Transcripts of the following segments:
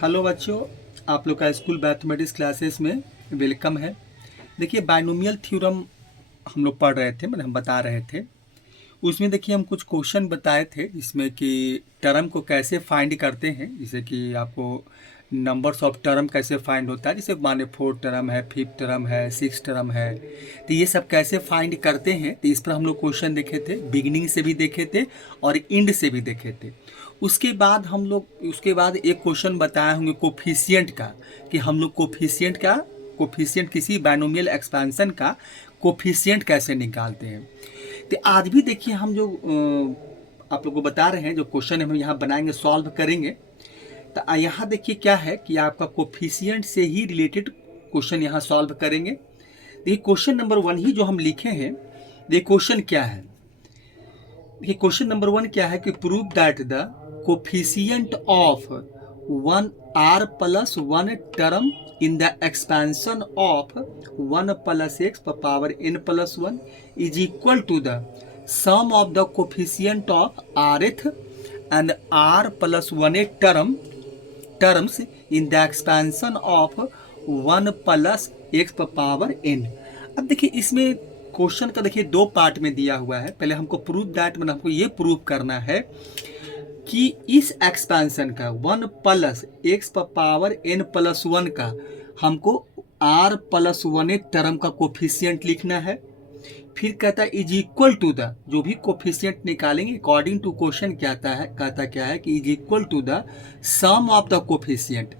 Hello बच्चों, आप लोग का स्कूल मैथमेटिक्स क्लासेस में वेलकम है। देखिए बाइनोमियल थ्योरम हम लोग पढ़ रहे थे, मतलब हम बता रहे थे। उसमें देखिए हम कुछ क्वेश्चन बताए थे जिसमें कि टर्म को कैसे फाइंड करते हैं, जैसे कि आपको नंबर्स ऑफ टर्म कैसे फाइंड होता है, जैसे माने 4 टर्म है, 5 टर्म है, 6 टर्म है, तो ये सब कैसे फाइंड करते हैं। तो इस पर हम लोग क्वेश्चन देखे थे, बिगिनिंग से भी देखे थे और एंड से भी देखे थे। उसके बाद एक क्वेश्चन बताए होंगे कोफिशिएंट का, कि हम लोग कोफिशिएंट किसी बाइनोमियल एक्सपेंशन का कोफिशिएंट कैसे निकालते हैं। तो आज भी देखिए हम जो आप लोग को बता रहे हैं, जो क्वेश्चन हम यहाँ बनाएंगे, सॉल्व करेंगे। तो यहाँ देखिए क्या है कि आपका कोफिशिएंट से ही रिलेटेड क्वेश्चन यहाँ सॉल्व करेंगे। देखिए क्वेश्चन नंबर 1 ही जो हम लिखे हैं, ये क्वेश्चन क्या है। देखिए क्वेश्चन नंबर 1 क्या है कि prove that the coefficient of 1r plus 1 term in the expansion of 1 plus x power n plus 1 is equal to the sum of the coefficient of rth and r plus 1th terms in the expansion of 1 plus x power n। अब देखिए इसमें question का देखिए दो part में दिया हुआ है। पहले हमको प्रूव दैट, मतलब हमको ये प्रूव करना है कि इस एक्सपेंशन का 1 plus x power n plus 1 का हमको r प्लस 1 टर्म का कोफिशिएंट लिखना है। फिर कहता है इज इक्वल टू द, जो भी कोफिशिएंट निकालेंगे अकॉर्डिंग टू क्वेश्चन कहता क्या है कि is equal to the sum of the coefficient.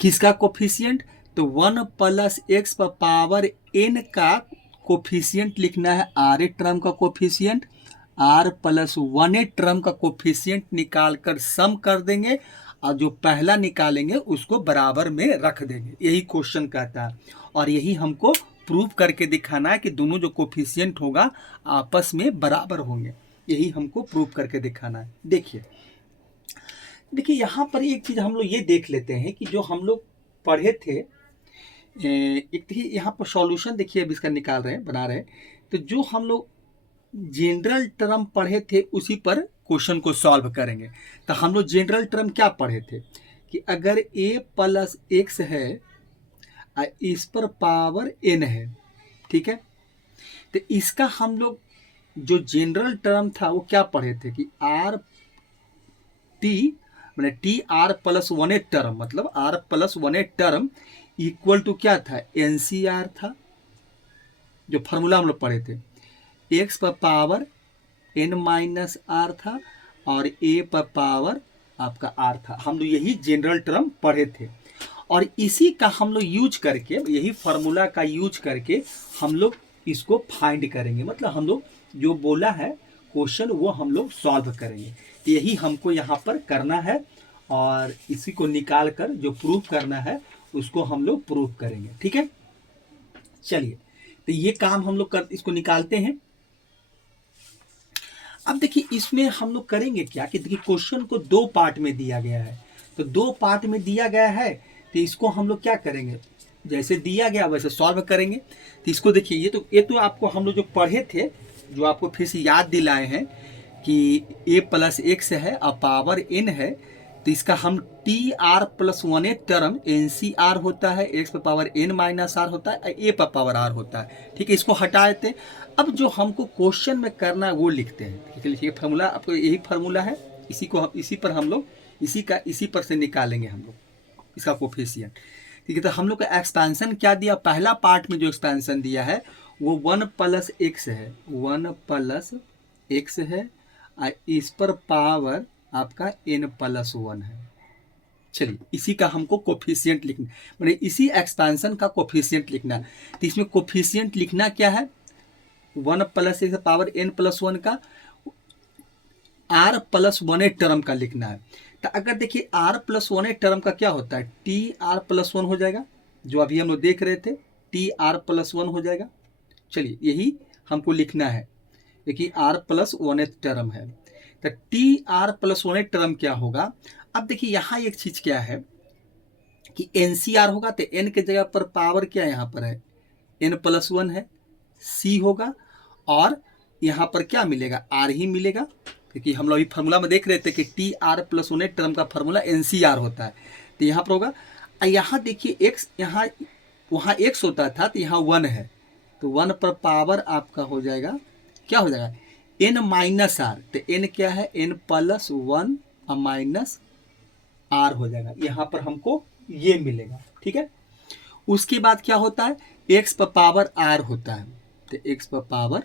किसका कोफिशिएंट? तो 1 प्लस एक्स पावर n का कोफिशिएंट लिखना है, r टर्म का कोफिशिएंट, r प्लस 1 टर्म का कोफिशिएंट निकाल कर सम कर देंगे और जो पहला निकालेंगे उसको बराबर में रख देंगे। यही क्वेश्चन कहता है और यही हमको प्रूव करके दिखाना है कि दोनों जो कोफिशिएंट होगा आपस में बराबर होंगे। यही हमको प्रूव करके दिखाना है। देखिए यहाँ पर एक चीज़ हम लोग ये देख लेते हैं कि जो हम लोग पढ़े थे, एक देखिए यहाँ पर सॉल्यूशन देखिए अब इसका निकाल रहे हैं, बना रहे हैं। तो जो हम लोग जनरल टर्म पढ़े थे उसी पर क्वेश्चन को सॉल्व करेंगे। तो हम लोग जनरल टर्म क्या पढ़े थे कि अगर a प्लस एक्स है और इस पर पावर n है, ठीक है, तो इसका हम लोग जो जनरल टर्म था वो क्या पढ़े थे कि r t मैंने टी आर प्लस 1 टर्म, मतलब r plus 1 term equal to क्या था, NCR था। जो फार्मूला हम लोग पढ़े थे x पर पावर n माइनस आर था और a पर पावर आपका r था। हम लोग यही जनरल टर्म पढ़े थे और इसी का हम लोग यूज करके, यही फार्मूला का यूज करके हम लोग इसको फाइंड करेंगे। मतलब हम लोग जो बोला है क्वेश्चन वो हम लोग सॉल्व करेंगे। यही हमको यहाँ पर करना है और इसी को निकाल कर जो प्रूव करना है उसको हम लोग प्रूव करेंगे। ठीक है, चलिए तो ये काम हम लोग इसको निकालते हैं। अब देखिए इसमें हम लोग करेंगे क्या कि देखिए क्वेश्चन को दो पार्ट में दिया गया है। तो दो पार्ट में दिया गया है तो इसको हम लोग क्या करेंगे, जैसे दिया गया वैसे सॉल्व करेंगे। तो इसको देखिए ये तो आपको हम लोग जो पढ़े थे, जो आपको फिर से याद दिलाए हैं कि a प्लस एक्स है और पावर n है, तो इसका हम T R plus 1 term NCR होता है, x पर पावर n माइनस आर होता है, a पर पावर r होता है। ठीक है, इसको हटा देते हैं। अब जो हमको क्वेश्चन में करना है वो लिखते हैं। ठीक है, लिखिए फार्मूला, आपको यही फार्मूला है, इसी पर से निकालेंगे हम लोग इसका कोफिशिएंट। ठीक है, तो हम लोग का एक्सपेंशन क्या दिया, पहला पार्ट में जो एक्सपेंशन दिया है वो 1 प्लस एक्स है, 1 प्लस एक्स है और इस पर पावर आपका n प्लस 1 है। चलिए इसी का हमको कोफिशिएंट लिखना, मतलब इसी एक्सपेंशन का कोफिशिएंट लिखना है। तो इसमें कोफिशिएंट लिखना क्या है, 1 plus x power n plus 1 का r प्लस 1 टर्म का लिखना है। तो अगर देखिए r प्लस 1 टर्म का क्या होता है, टी आर प्लस 1 हो जाएगा, जो अभी हम लोग देख रहे थे टी आर प्लस 1 हो जाएगा। चलिए यही हमको लिखना है, देखिए r प्लस 1 टर्म है। तो टी आर प्लस 1 टर्म क्या होगा। अब देखिए यहाँ एक चीज क्या है कि NCR होगा तो n के जगह पर पावर क्या यहाँ पर है, n प्लस 1 है, c होगा और यहाँ पर क्या मिलेगा, r ही मिलेगा। क्योंकि हम लोग अभी फार्मूला में देख रहे थे कि टी आर प्लस 1 टर्म का फार्मूला NCR होता है। तो यहाँ पर होगा। यहाँ देखिए एक्स, यहाँ वहाँ एक्स होता था तो यहाँ 1 है, तो 1 पर पावर आपका हो जाएगा, क्या हो जाएगा, n माइनस आर। तो n क्या है, n प्लस 1 माइनस आर हो जाएगा। यहाँ पर हमको ये मिलेगा, ठीक है। उसके बाद क्या होता है, x पर पावर r होता है, तो x पर पावर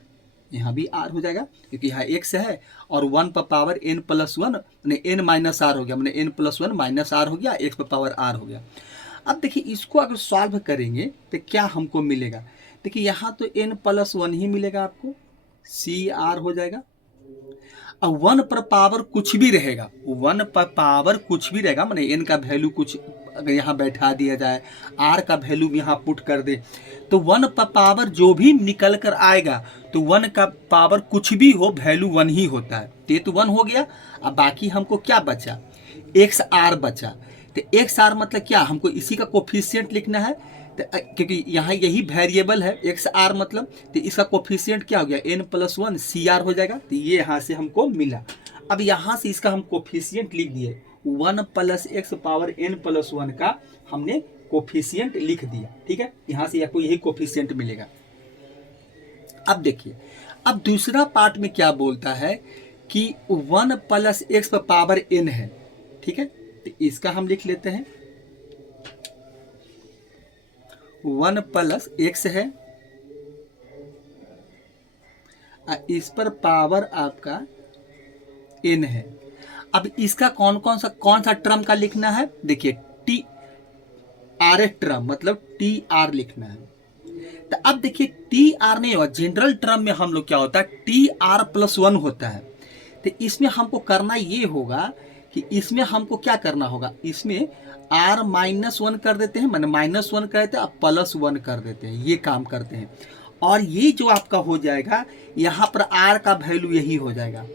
यहाँ भी r हो जाएगा, क्योंकि यहाँ x है, और 1 पर पावर n प्लस 1 मैंने n माइनस आर हो गया, मैंने n प्लस 1 माइनस आर हो गया, x पर पावर r हो गया। अब देखिए इसको अगर सॉल्व करेंगे तो क्या हमको मिलेगा, देखिए यहाँ तो n प्लस 1 ही मिलेगा आपको, सी आर हो जाएगा। अब 1 पर पावर कुछ भी रहेगा, 1 पर पावर कुछ भी रहेगा, मैंने n का वैल्यू कुछ अगर यहाँ बैठा दिया जाए, r का वैल्यू यहाँ पुट कर दे, तो 1 पर पावर जो भी निकल कर आएगा, तो 1 का पावर कुछ भी हो वैल्यू 1 ही होता है। तो ये तो 1 हो गया। अब बाकी हमको क्या बचा, एक्स आर बचा। तो एक्स आर मतलब क्या, हमको इसी का कोफिशिएंट लिखना है, तो क्योंकि यहाँ यही वेरिएबल है एक्स आर मतलब, तो इसका कोफिशिएंट क्या हो गया, n प्लस 1 सी आर हो जाएगा। तो ये यहाँ से हमको मिला। अब यहाँ से इसका हम कोफिशिएंट लिख दिए, 1 plus x power n plus 1 का हमने कोफिशिएंट लिख दिया, ठीक है। यहाँ से आपको यही कोफिशिएंट मिलेगा। अब देखिए, अब दूसरा पार्ट में क्या बोलता है कि 1 प्लस एक्स पावर n है, ठीक है। तो इसका हम लिख लेते हैं, 1 प्लस एक्स है, इस पर पावर आपका n है। अब इसका कौन सा टर्म का लिखना है, देखिए टी आर टर्म मतलब टी आर लिखना है। तो अब देखिए टी आर नहीं होगा, जनरल टर्म में हम लोग क्या होता है, टी आर प्लस 1 होता है। तो इसमें हमको करना ये होगा कि इसमें हमको क्या करना होगा, इसमें r माइनस 1 कर देते हैं, मैंने माइनस 1 कर देते हैं, अब प्लस 1 कर देते हैं, ये काम करते हैं। और ये जो आपका हो जाएगा, यहाँ पर r का वैल्यू यही हो जाएगा,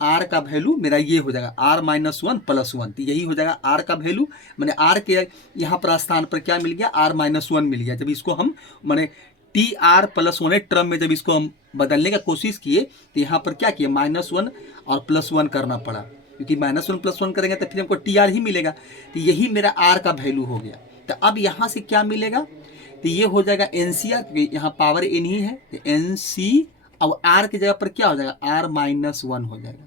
r का वैल्यू मेरा ये हो जाएगा, r माइनस 1 प्लस 1, तो यही हो जाएगा r का वैल्यू। मैंने r के यहाँ पर स्थान पर क्या मिल गया, r माइनस 1 मिल गया। जब इसको हम मैंने टी आर प्लस 1 टर्म में जब इसको हम बदलने का कोशिश किए, तो यहाँ पर क्या किए, -1 और +1 करना पड़ा, क्योंकि -1 + 1 करेंगे तो फिर हमको टी आर ही मिलेगा। तो यही मेरा आर का वैल्यू हो गया। तो अब यहाँ से क्या मिलेगा, तो ये हो जाएगा एन सी आर, क्योंकि यहाँ पावर एन ही है, तो एन सी, अब आर की जगह पर क्या हो जाएगा, r माइनस 1 हो जाएगा,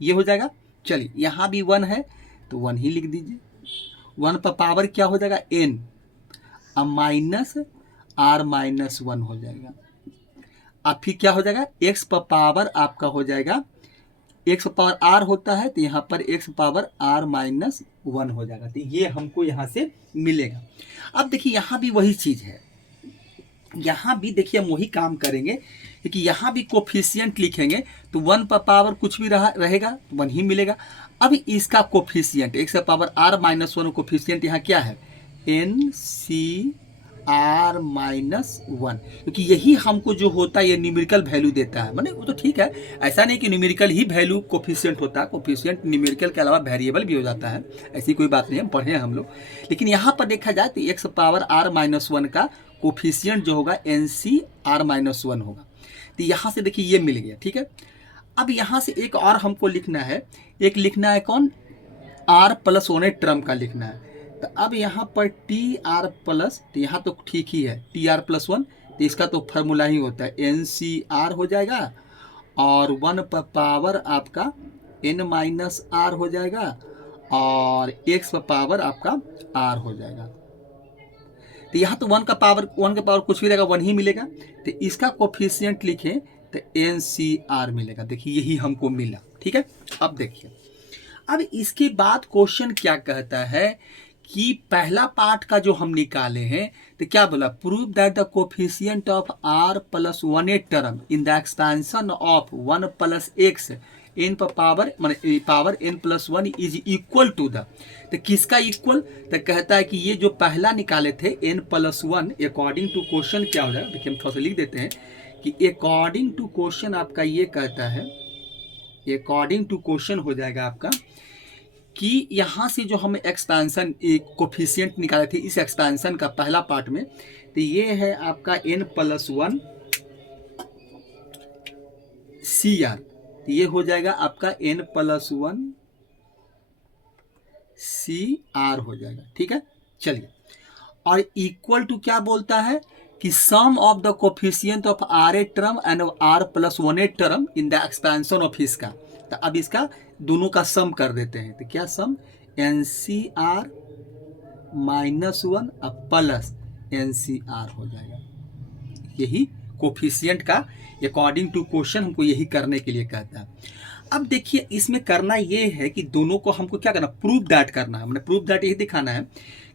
ये हो जाएगा। चलिए यहाँ भी 1 है तो 1 ही लिख दीजिए, 1 पर पावर क्या हो जाएगा n, अब माइनस r माइनस 1 हो जाएगा। अब फिर क्या हो जाएगा, x पर पावर आपका हो जाएगा, x पावर r होता है, तो यहाँ पर x पावर r माइनस 1 हो जाएगा। तो ये हमको यहाँ से मिलेगा। अब देखिए यहाँ भी वही चीज़ है, यहाँ भी देखिए हम वही काम करेंगे, क्योंकि यहाँ भी कोफिशिएंट लिखेंगे तो 1 पर पावर कुछ भी रहेगा 1 ही मिलेगा। अब इसका coefficient x power r minus 1 coefficient यहाँ क्या है, n c r माइनस 1, क्योंकि यही हमको जो होता है ये न्यूमेरिकल वैल्यू देता है। माने वो तो ठीक है, ऐसा नहीं कि न्यूमेरिकल ही वैल्यू कोफिशिएंट होता है, कोफिशिएंट न्यूमेरिकल के अलावा वेरिएबल भी हो जाता है, ऐसी कोई बात नहीं, हम पढ़े हैं हम लोग। लेकिन यहाँ पर देखा जाए तो x पावर r माइनस 1 का कोफिशिएंट जो होगा एन सी आर माइनस 1 होगा। तो यहाँ से देखिए ये मिल गया, ठीक है। अब यहाँ से एक और हमको लिखना है, एक लिखना है कौन, r प्लस 1 टर्म का लिखना है। तो अब यहाँ पर टी आर प्लस, तो यहाँ तो ठीक ही है टी आर प्लस 1, तो इसका तो फार्मूला ही होता है एन सी आर हो जाएगा, और 1 पर पावर आपका n माइनस आर हो जाएगा, और x पर पावर आपका r हो जाएगा। तो यहाँ तो 1 का पावर कुछ भी रहेगा 1 ही मिलेगा। तो इसका कोफिशिएंट लिखें तो एन सी आर मिलेगा। देखिए यही हमको मिला, ठीक है। अब देखिए, अब इसके बाद क्वेश्चन क्या कहता है कि पहला पार्ट का जो हम निकाले हैं, तो क्या बोला, prove that the coefficient of r plus 1 term in the expansion of 1 plus x n पर पावर माने power n plus 1 is equal to the, तो किसका इक्वल, तो कहता है कि ये जो पहला निकाले थे n plus 1 according to question क्या हो जाएगा, देखिए हम थोड़ा सा लिख देते हैं कि अकॉर्डिंग टू क्वेश्चन आपका ये कहता है, अकॉर्डिंग टू क्वेश्चन हो जाएगा आपका कि यहाँ से जो हम एक्सपेंशन कोफिशिएंट निकाले थे इस एक्सपेंशन का पहला पार्ट में, तो ये है आपका n प्लस 1 सी आर, तो ये हो जाएगा आपका n प्लस 1 सी आर हो जाएगा। ठीक है, चलिए। और इक्वल टू क्या बोलता है कि sum of the coefficient of R A term and R plus one A term in the expansion of इसका। तो अब इसका दोनों का सम कर देते हैं। तो क्या sum, N C R minus one plus N C R हो जाएगा। यही कोफिशिएंट का अकॉर्डिंग टू क्वेश्चन हमको यही करने के लिए कहता है। अब देखिए इसमें करना ये है कि दोनों को हमको क्या करना, प्रूव दैट करना है। मैंने प्रूव दैट यही दिखाना है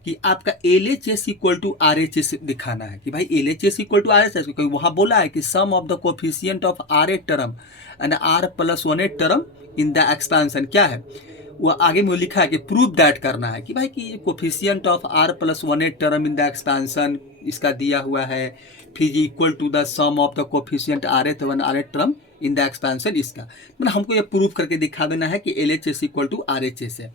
कि आपका L H S equal to R H S दिखाना है कि भाई L H S equal to R H S, क्योंकि वहाँ बोला है कि sum of the coefficient of R A term and R plus one A term in the expansion क्या है, वो आगे में लिखा है कि प्रूव दैट करना है कि भाई कि coefficient of R plus one A term in the expansion इसका दिया हुआ है, फिर equal to the sum of the coefficient R eighth one R A term in the expansion इसका, मतलब हमको ये प्रूव करके दिखा देना है कि L H S equal to R H S है।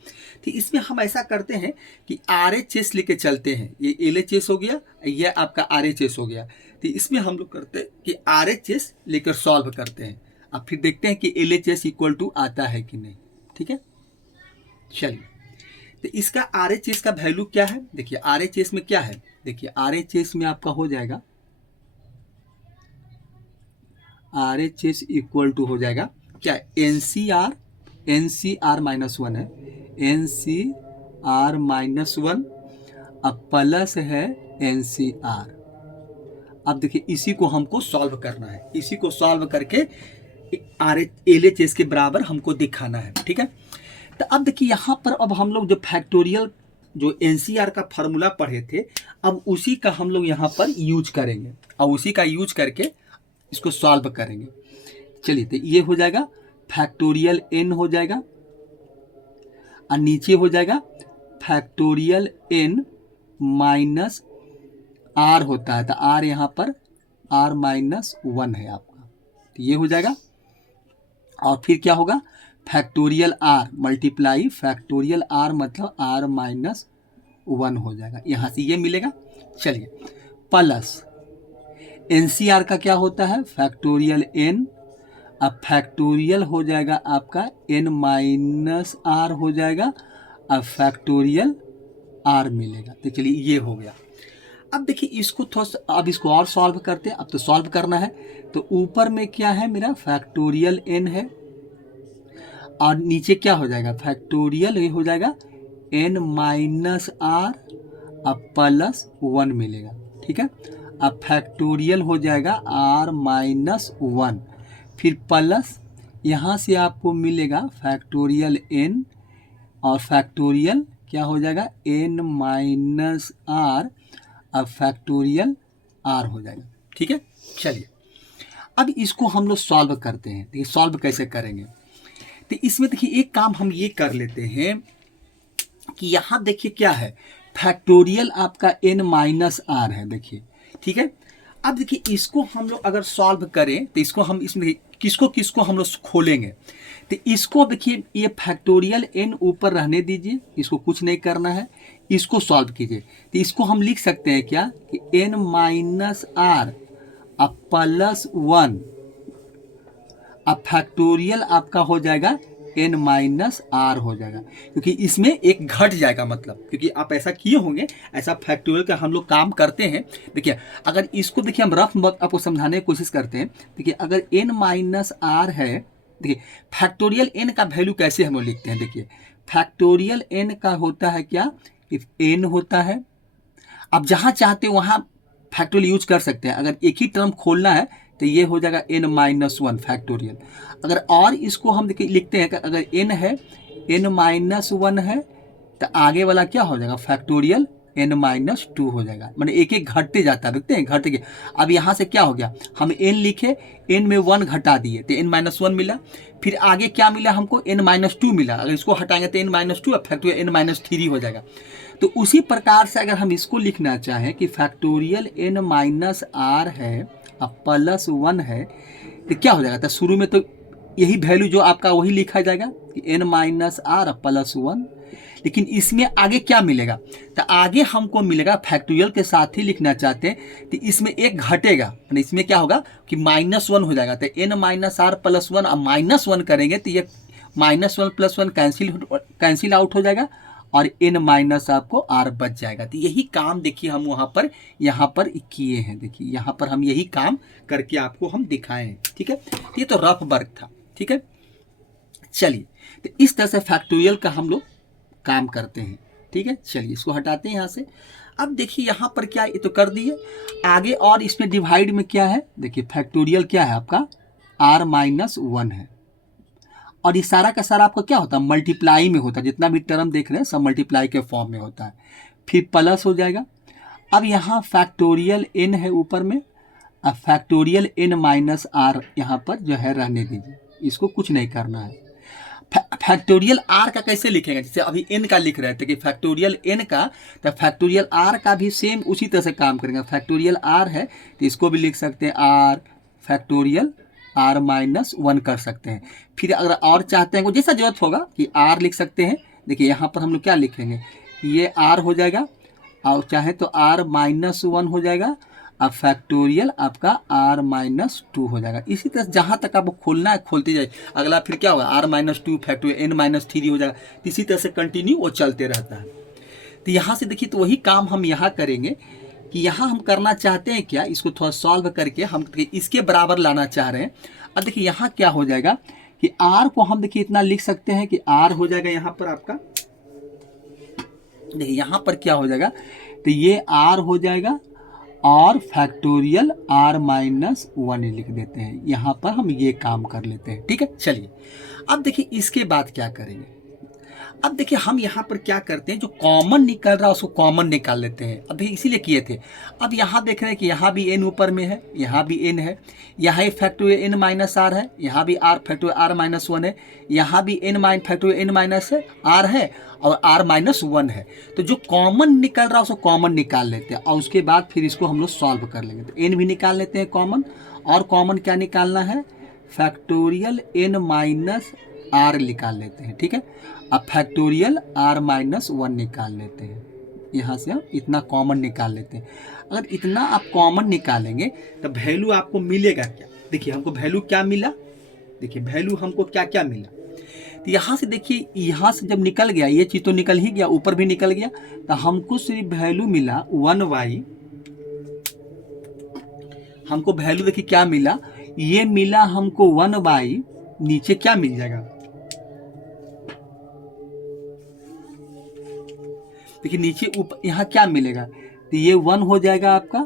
तो इसमें हम ऐसा करते हैं कि आर एच एस लेके चलते हैं, ये एल एच एस हो गया, ये आपका आर एच एस हो गया। तो इसमें हम लोग करते हैं कि आर एच एस लेकर सॉल्व करते हैं, अब फिर देखते हैं कि L H S equal to आता है कि नहीं। ठीक है, चलिए। तो इसका आर एच एस का वैल्यू क्या है, देखिए आर एच एस में क्या है, देखिए आर एच एस में आपका हो जाएगा, R H S equal to हो जाएगा क्या, N C R minus one है, N C R minus one अब प्लस है एन सी आर। अब देखिए इसी को हमको सॉल्व करना है, इसी को सॉल्व करके आर एल एच एस के बराबर हमको दिखाना है। ठीक है, तो अब देखिए यहाँ पर अब हम लोग जो फैक्टोरियल जो एनसीआर का फार्मूला पढ़े थे, अब उसी का हम लोग यहाँ पर यूज करेंगे और उसी का यूज करके इसको सॉल्व करेंगे। चलिए, तो ये हो जाएगा फैक्टोरियल एन हो जाएगा और नीचे हो जाएगा फैक्टोरियल एन माइनस आर होता है, तो आर यहाँ पर आर माइनस वन है आपका, तो ये हो जाएगा। और फिर क्या होगा, factorial R multiply factorial R मतलब आर माइनस वन हो जाएगा, यहाँ से ये मिलेगा। चलिए, प्लस एनसीआर का क्या होता है, फैक्टोरियल एन, अब फैक्टोरियल हो जाएगा आपका एन माइनस आर हो जाएगा, अब फैक्टोरियल आर मिलेगा। तो चलिए ये हो गया। अब देखिए इसको थोड़ा सा, अब इसको और सॉल्व करते हैं, अब तो सॉल्व करना है। तो ऊपर में क्या है मेरा, फैक्टोरियल एन है और नीचे क्या हो जाएगा, फैक्टोरियल ये हो जाएगा एन माइनस आर अब प्लस वन मिलेगा। ठीक है, अब फैक्टोरियल हो जाएगा आर माइनस वन, फिर प्लस यहाँ से आपको मिलेगा फैक्टोरियल एन और फैक्टोरियल क्या हो जाएगा एन माइनस आर अब फैक्टोरियल आर हो जाएगा। ठीक है, चलिए अब इसको हम लोग सॉल्व करते हैं। देखिए सॉल्व कैसे करेंगे, तो इसमें देखिए एक काम हम ये कर लेते हैं कि यहाँ देखिए क्या है, फैक्टोरियल आपका एन माइनस आर है, देखिए। ठीक है, अब देखिए इसको हम लोग अगर सॉल्व करें तो इसको हम इसमें किसको किसको हम लोग खोलेंगे, तो इसको देखिए ये फैक्टोरियल एन ऊपर रहने दीजिए, इसको कुछ नहीं करना है, इसको सॉल्व कीजिए। तो इसको हम लिख सकते हैं क्या कि एन माइनस आर अब प्लस वन अब फैक्टोरियल आपका हो जाएगा एन माइनस आर हो जाएगा, क्योंकि इसमें एक घट जाएगा, मतलब क्योंकि आप ऐसा किए होंगे, ऐसा फैक्टोरियल का हम लोग काम करते हैं। देखिए अगर इसको देखिए हम रफ आपको समझाने की कोशिश करते हैं। देखिए अगर एन माइनस आर है, देखिए फैक्टोरियल एन का वैल्यू कैसे हम लोग लिखते हैं, देखिए फैक्टोरियल एन का होता है क्या, इफ एन होता है, आप जहाँ चाहते हो वहाँ फैक्टोरियल यूज कर सकते हैं। अगर एक ही टर्म खोलना है तो ये हो जाएगा एन माइनस वन फैक्टोरियल। अगर और इसको हम देखिए लिखते हैं कि अगर एन है एन माइनस वन है तो आगे वाला क्या हो जाएगा फैक्टोरियल एन माइनस टू हो जाएगा, मतलब एक एक घटते जाता है, देखते हैं घटते के। अब यहाँ से क्या हो गया, हम एन लिखे, एन में वन घटा दिए तो एन माइनस वन मिला, फिर आगे क्या मिला हमको एन माइनस टू मिला, अगर इसको हटाएंगे तो N minus two factorial N minus three हो जाएगा। तो उसी प्रकार से अगर हम इसको लिखना चाहें कि फैक्टोरियल एन माइनस आर है अब प्लस वन है, तो क्या हो जाएगा, तो शुरू में तो यही वैल्यू जो आपका वही लिखा जाएगा कि N minus R plus one, लेकिन इसमें आगे क्या मिलेगा, तो आगे हमको मिलेगा फैक्टोरियल के साथ ही लिखना चाहते हैं तो इसमें एक घटेगा, इसमें क्या होगा कि माइनस वन हो जाएगा, तो N minus R plus one अब माइनस वन करेंगे तो ये minus one plus one cancel out हो जाएगा और n माइनस आपको r बच जाएगा। तो यही काम देखिए हम यहाँ पर किए हैं। देखिए यहाँ पर हम यही काम करके आपको हम दिखाए हैं। ठीक है, ये तो रफ वर्क था। ठीक है, चलिए तो इस तरह से फैक्टोरियल का हम लोग काम करते हैं। ठीक है, चलिए इसको हटाते हैं यहाँ से। अब देखिए यहाँ पर क्या, ये तो कर दिए आगे, और इसमें डिवाइड में क्या है, देखिए फैक्टोरियल क्या है आपका r-1 है, और ये सारा का सारा आपका क्या होता है, मल्टीप्लाई में होता है। जितना भी टर्म देख रहे हैं सब मल्टीप्लाई के फॉर्म में होता है। फिर प्लस हो जाएगा। अब यहाँ फैक्टोरियल n है ऊपर में, अब फैक्टोरियल n माइनस r यहाँ पर जो है रहने दीजिए, इसको कुछ नहीं करना है। फैक्टोरियल r का कैसे लिखेंगे, जैसे अभी n का लिख रहे थे कि फैक्टोरियल n का, तो फैक्टोरियल r का भी सेम उसी तरह से काम करेंगे। फैक्टोरियल r है तो इसको भी लिख सकते हैं r फैक्टोरियल r-1 कर सकते हैं। फिर अगर और चाहते हैं, जैसा जरूरत होगा कि r लिख सकते हैं। देखिए यहाँ पर हम लोग क्या लिखेंगे, ये r हो जाएगा, और चाहे तो r-1 हो जाएगा। अब फैक्टोरियल आपका r-2 हो जाएगा। इसी तरह जहाँ तक आपको खोलना है खोलते जाए। अगला फिर क्या होगा, r-2 फैक्टोरियल n-3 हो जाएगा। इसी तरह से कंटिन्यू वो चलते रहता है। तो यहाँ से देखिए, तो वही काम हम यहाँ करेंगे कि यहाँ हम करना चाहते हैं क्या, इसको थोड़ा सॉल्व करके हम इसके बराबर लाना चाह रहे हैं। अब देखिए यहाँ क्या हो जाएगा कि r को हम देखिए इतना लिख सकते हैं कि r हो जाएगा यहाँ पर आपका, देखिए यहाँ पर क्या हो जाएगा, तो ये r हो जाएगा और फैक्टोरियल r-1 लिख देते हैं। यहाँ पर हम ये काम कर लेते हैं। ठीक है, चलिए अब देखिए इसके बाद क्या करेंगे। अब देखिए हम यहाँ पर क्या करते हैं, जो कॉमन निकल रहा है उसको कॉमन निकाल लेते हैं। अभी इसीलिए किए थे। अब यहाँ देख रहे हैं कि यहाँ भी n ऊपर में है, यहाँ भी n है, यहाँ फैक्टोरियल n माइनस r है, यहाँ भी r फैक्टोरियल r-1 है, यहाँ भी फैक्टोरियल n माइनस r है, और r-1 है। तो जो कॉमन निकल रहा है उसको कॉमन निकाल लेते हैं, और उसके बाद फिर इसको हम लोग सॉल्व कर लेंगे। तो n भी निकाल लेते हैं कॉमन, और कॉमन क्या निकालना है, फैक्टोरियल n-r निकाल लेते हैं। ठीक है, अब फैक्टोरियल r-1 निकाल लेते हैं। यहाँ से हम इतना कॉमन निकाल लेते हैं। अगर इतना आप कॉमन निकालेंगे तो वैल्यू आपको मिलेगा क्या, देखिए हमको वैल्यू क्या मिला, देखिए वैल्यू हमको क्या क्या मिला। तो यहाँ से देखिए, यहाँ से जब निकल गया, ये चीज़ तो निकल ही गया, ऊपर भी निकल गया, तो हमको सिर्फ वैल्यू मिला 1y। हमको वैल्यू देखिए क्या मिला, ये मिला हमको 1y, नीचे क्या मिल जाएगा, देखिए नीचे ऊपर यहाँ क्या मिलेगा, तो ये 1 हो जाएगा आपका,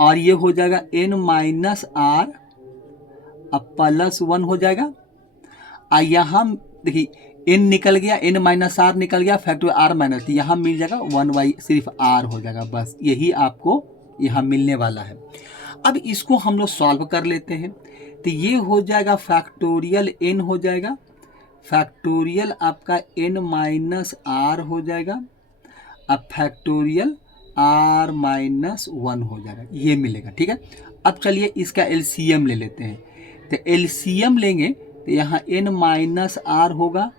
और ये हो जाएगा n-r, अब +1 हो जाएगा। और यहाँ देखिए n निकल गया, n-r निकल गया, फैक्टोरियल r-, यहाँ मिल जाएगा 1y, सिर्फ r हो जाएगा। बस यही आपको यहाँ मिलने वाला है। अब इसको हम लोग सॉल्व कर लेते हैं। तो ये हो जाएगा फैक्टोरियल n हो जाएगा, फैक्टोरियल आपका n-r हो जाएगा, अब फैक्टोरियल r-1 हो जाएगा, ये मिलेगा। ठीक है, अब चलिए इसका एलसीएम ले लेते हैं। तो एलसीएम लेंगे तो यहाँ n-r होगा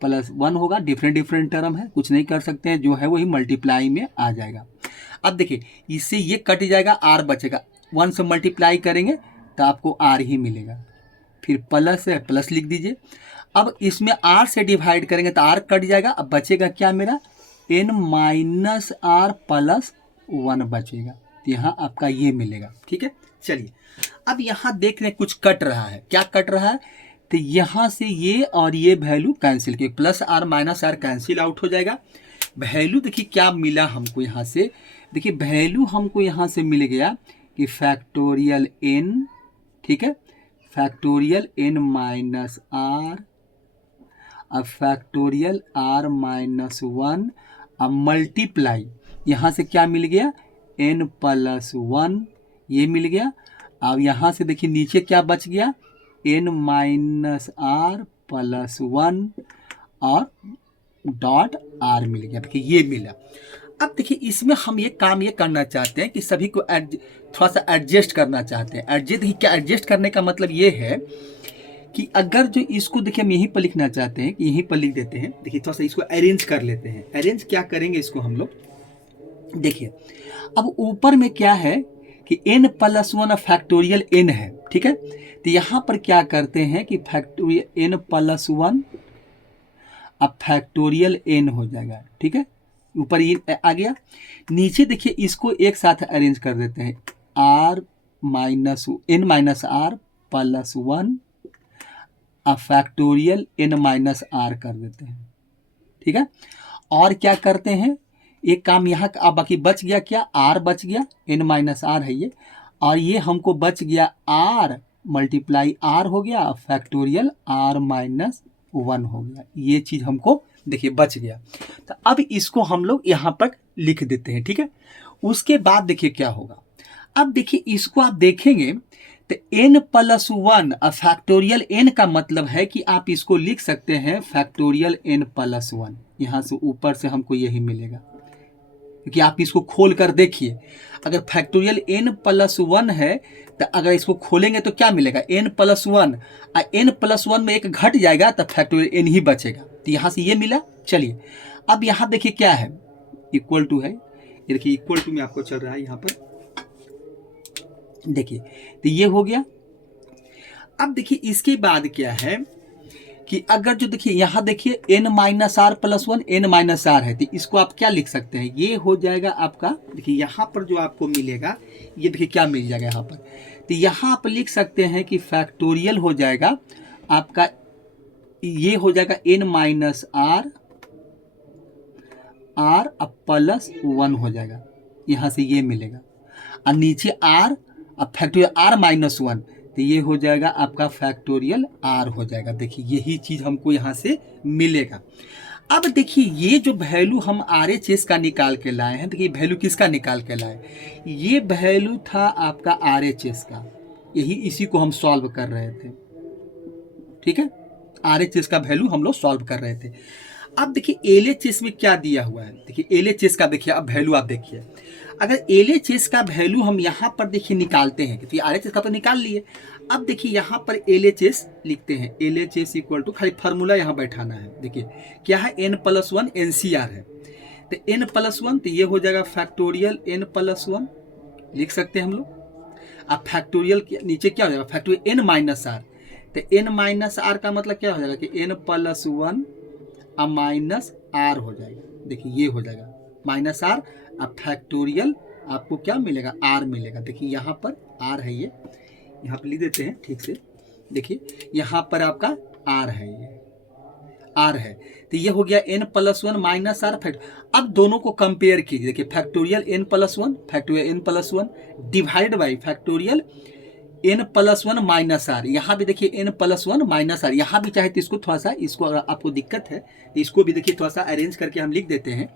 +1 होगा, डिफरेंट टर्म है, कुछ नहीं कर सकते हैं, जो है वही मल्टीप्लाई में आ जाएगा। अब देखिए इससे ये कट जाएगा, r बचेगा, 1 से मल्टीप्लाई करेंगे तो आपको r ही मिलेगा। फिर प्लस है, प्लस लिख दीजिए। अब इसमें r से डिवाइड करेंगे तो r कट जाएगा, अब बचेगा क्या मेरा, n-r +1 बचेगा। तो यहाँ आपका ये मिलेगा। ठीक है, चलिए अब यहाँ देख रहे हैं कुछ कट रहा है, क्या कट रहा है, तो यहाँ से ये और ये वैल्यू कैंसिल, के +r-r कैंसिल आउट हो जाएगा। वैल्यू देखिए क्या मिला हमको यहाँ से, देखिए वैल्यू हमको यहाँ से मिल गया कि फैक्टोरियल n, ठीक है, फैक्टोरियल n-r, अब फैक्टोरियल r-1, अब मल्टीप्लाई, यहाँ से क्या मिल गया, n+1, ये मिल गया। अब यहाँ से देखिए नीचे क्या बच गया, n-r +1 और डॉट r मिल गया। देखिए ये मिला। अब देखिए इसमें हम ये काम ये करना चाहते हैं कि सभी को थोड़ा सा एडजस्ट करना चाहते हैं। देखिए क्या एडजस्ट करने का मतलब ये है कि अगर जो इसको देखिए हम यहीं पर लिखना चाहते हैं कि यहीं पर लिख देते हैं। देखिए थोड़ा सा इसको अरेंज कर लेते हैं। अरेंज क्या करेंगे इसको हम लोग, देखिए अब ऊपर में क्या है कि n+1 फैक्टोरियल n है, ठीक है। तो यहाँ पर क्या करते हैं कि फैक्टोरियल n+1, अब फैक्टोरियल एन हो जाएगा, ठीक है, ऊपर ये आ गया। नीचे देखिए इसको एक साथ अरेंज कर देते हैं, R minus N minus R plus one, अब फैक्टोरियल एन माइनस आर कर देते हैं, ठीक है। और क्या करते हैं, एक काम यहाँ का, अब बाकी बच गया क्या, आर बच गया, एन माइनस आर है ये, और ये हमको बच गया आर मल्टीप्लाई आर हो गया, फैक्टोरियल आर माइनस वन हो गया, ये चीज हमको देखिए बच गया। तो अब इसको हम लोग यहाँ पर लिख देते हैं, ठीक है। उसके बाद देखिए क्या होगा, अब देखिए इसको आप देखेंगे तो n plus one, factorial n का मतलब है कि आप इसको लिख सकते हैं फैक्टोरियल n प्लस वन, यहाँ से ऊपर से हमको यही मिलेगा, क्योंकि आप इसको खोल कर देखिए, अगर फैक्टोरियल n प्लस वन है तो अगर इसको खोलेंगे तो क्या मिलेगा, n plus one, n plus one में एक घट जाएगा तो फैक्टोरियल n ही बचेगा, तो यहाँ से ये मिला। चलिए अब यहाँ देखिए क्या है, इक्वल टू है, ये देखिए इक्वल टू में आपको चल रहा है यहाँ पर, देखिए तो ये हो गया। अब देखिए इसके बाद क्या है कि अगर जो देखिए यहाँ देखिए n minus R plus one, n minus R है, तो इसको आप क्या लिख सकते हैं, ये हो जाएगा आपका, देखिए यहाँ पर जो आपको मिलेगा, ये देखिए क्या मिल जाएगा यहाँ पर, तो यहाँ आप लिख सकते हैं कि फैक्टोरियल हो जाएगा आपका, ये हो जाएगा n माइनस आर आर अब प्लस वन हो जाएगा, यहाँ से ये मिलेगा, और नीचे आर, अब फैक्टोरियल आर माइनस वन, तो ये हो जाएगा आपका फैक्टोरियल आर हो जाएगा, देखिए यही चीज हमको यहाँ से मिलेगा। अब देखिए ये जो वैल्यू हम आर एच एस का निकाल के लाए हैं, देखिए वैल्यू किसका निकाल के लाए, ये वैल्यू था आपका आर एच एस का, यही इसी को हम सॉल्व कर रहे थे, ठीक है, आर एच एस का वैल्यू हम लोग सॉल्व कर रहे थे। अब देखिए एल एच एस में क्या दिया हुआ है, देखिए एल एच एस का देखिए अब वैल्यू आप देखिए, अगर एल एच एस का वैल्यू हम यहाँ पर देखिए निकालते हैं, क्योंकि आर एच एस का तो निकाल लिए, अब देखिए यहाँ पर एल एच एस लिखते हैं, L H S equal to, खाली फार्मूला यहाँ बैठाना है, देखिए क्या है, N plus one N C R है, तो एन प्लस वन, तो ये हो जाएगा फैक्टोरियल एन प्लस वन लिख सकते हैं हम लोग। अब फैक्टोरियल के नीचे क्या हो जाएगा, फैक्टोरियल एन माइनस आर, तो एन माइनस आर का मतलब क्या हो जाएगा कि एन प्लस वन अब माइनस आर हो जाएगा, देखिए ये हो जाएगा माइनस आर, अब फैक्टोरियल आपको क्या मिलेगा, आर मिलेगा, देखिए यहाँ पर आर है, ये यहाँ पर लिख देते हैं ठीक से, देखिए यहाँ पर आपका आर है, ये आर है, तो ये हो गया n plus one minus R fact. अब दोनों को कंपेयर कीजिए, देखिए factorial n plus one, factorial n plus one divide by factorial n plus one minus R, यहाँ भी देखिए n plus one minus R, यहाँ भी चाहे तो इसको थोड़ा सा, इसको अगर आपको दिक्कत है तो इसको भी देखिए थोड़ा सा अरेंज करके हम लिख देते हैं,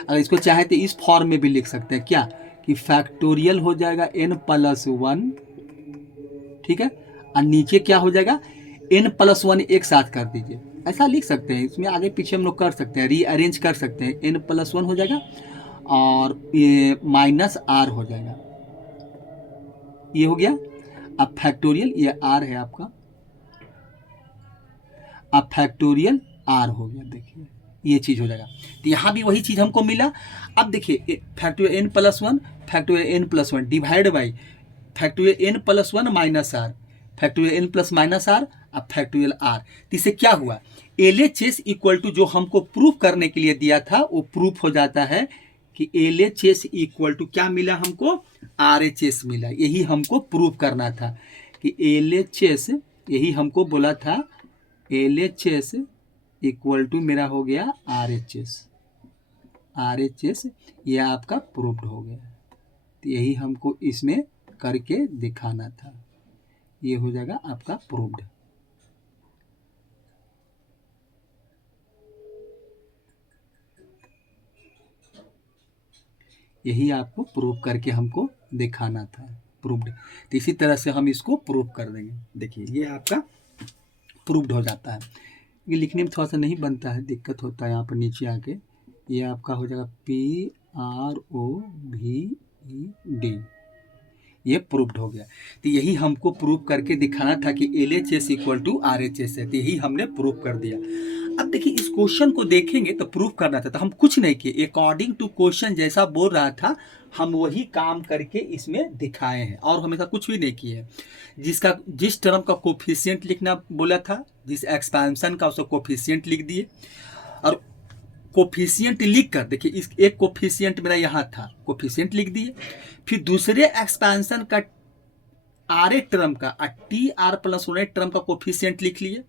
अगर इसको चाहे तो इस फॉर्म में भी लिख सकते हैं, क्या कि फैक्टोरियल हो जाएगा n प्लस वन, ठीक है, और नीचे क्या हो जाएगा n प्लस वन एक साथ कर दीजिए, ऐसा लिख सकते हैं, इसमें आगे पीछे हम लोग कर सकते हैं, रीअरेंज कर सकते हैं, n प्लस वन हो जाएगा और ये माइनस आर हो जाएगा, ये हो गया। अब फैक्टोरियल, ये आर है आपका, अब फैक्टोरियल आर हो गया, देखिए ये चीज हो जाएगा, तो यहाँ भी वही चीज हमको मिला। अब देखिए factorial N plus one, factorial N plus one divide by factorial N plus one minus R, factorial N plus minus R, अब फैक्टोरियल आर, तो इससे क्या हुआ, L H S equal to जो हमको प्रूफ करने के लिए दिया था वो प्रूफ हो जाता है कि L H S equal to क्या मिला हमको, आर एच एस मिला, यही हमको प्रूफ करना था कि एल एच एस, यही हमको बोला था L H S equal to मेरा हो गया R H S, R H S ये आपका प्रूफ्ड हो गया, तो यही हमको इसमें करके दिखाना था, ये हो जाएगा आपका प्रूफ्ड। यही आपको प्रूफ करके हमको दिखाना था, प्रूफ्ड, तो इसी तरह से हम इसको प्रूफ कर देंगे, देखिए ये आपका प्रूफ्ड हो जाता है। ये लिखने में थोड़ा सा नहीं बनता है, दिक्कत होता है यहाँ पर नीचे आके, ये आपका हो जाएगा PROVED, ये प्रूफ्ड हो गया, तो यही हमको प्रूफ करके दिखाना था कि LHS इक्वल टू RHS है, तो यही हमने प्रूफ कर दिया। अब देखिए इस क्वेश्चन को देखेंगे तो प्रूफ करना था, तो हम कुछ नहीं किए, अकॉर्डिंग टू क्वेश्चन जैसा बोल रहा था हम वही काम करके इसमें दिखाए हैं, और हमेशा कुछ भी नहीं किए, जिस टर्म का कोफिशिएंट लिखना बोला था, जिस एक्सपेंशन का उसका कोफिशिएंट लिख दिए, और कोफिशिएंट लिख कर देखिए, इस एक कोफिशिएंट मेरा यहाँ था, कोफिशिएंट लिख दिए, फिर दूसरे एक्सपेंशन का आर ए टर्म का T R plus one term का कोफिशिएंट लिख लिए,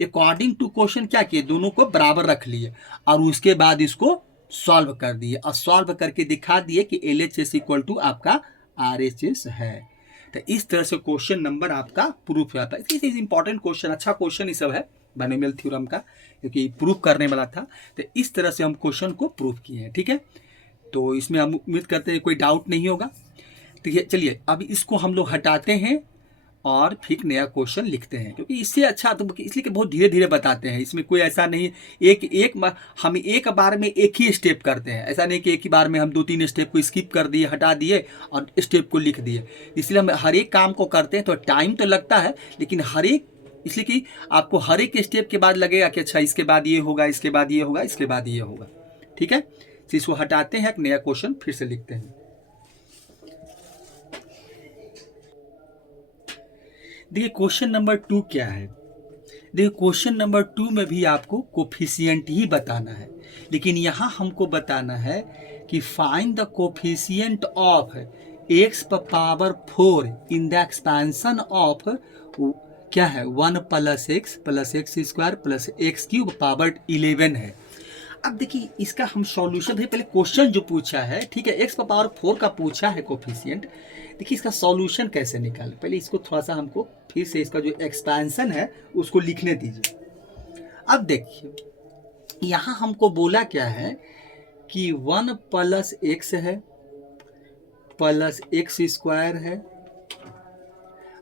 अकॉर्डिंग टू क्वेश्चन क्या किए, दोनों को बराबर रख लिए और उसके बाद इसको सॉल्व कर दिए और सॉल्व करके दिखा दिए कि L H S equal to आपका आर एच एस है। तो इस तरह से क्वेश्चन नंबर आपका प्रूफ हो जाता है। इस इंपॉर्टेंट क्वेश्चन, अच्छा क्वेश्चन ही सब है बाइनोमियल थ्योरम का, क्योंकि प्रूफ करने वाला था। तो इस तरह से हम क्वेश्चन को प्रूफ किए हैं, ठीक है। तो इसमें हम उम्मीद करते हैं कोई डाउट नहीं होगा। तो ये चलिए अब इसको हम लोग हटाते हैं और फिर नया क्वेश्चन लिखते हैं, क्योंकि इससे अच्छा तो इसलिए कि बहुत धीरे धीरे बताते हैं, इसमें कोई ऐसा नहीं हम एक बार में एक ही स्टेप करते हैं, ऐसा नहीं कि एक ही बार में हम 2-3 स्टेप को स्किप कर दिए, हटा दिए और स्टेप को लिख दिए। इसलिए हम हर एक काम को करते हैं तो टाइम तो लगता है, लेकिन इसलिए कि आपको हर एक स्टेप के बाद लगेगा कि अच्छा इसके बाद ये होगा, इसके बाद ये होगा, इसके बाद ये होगा, ठीक है। तो इसको हटाते हैं, एक नया क्वेश्चन फिर से लिखते हैं। देखिए क्वेश्चन नंबर 2 क्या है। देखिए क्वेश्चन नंबर 2 में भी आपको कोफिशिएंट ही बताना है, लेकिन यहाँ हमको बताना है कि find the coefficient of x power 4 in the expansion of क्या है 1 + x square plus x cube power 11 है। अब देखिए इसका हम सॉल्यूशन है, पहले क्वेश्चन जो पूछा है, ठीक है, x पावर 4 का पूछा है कोफिशिएंट। देखिए इसका सॉल्यूशन कैसे निकालें, पहले इसको थोड़ा सा हमको फिर से इसका जो एक्सपेंशन है उसको लिखने दीजिए। अब देखिए यहाँ हमको बोला क्या है कि 1 + x है प्लस एक्स स्क्वायर है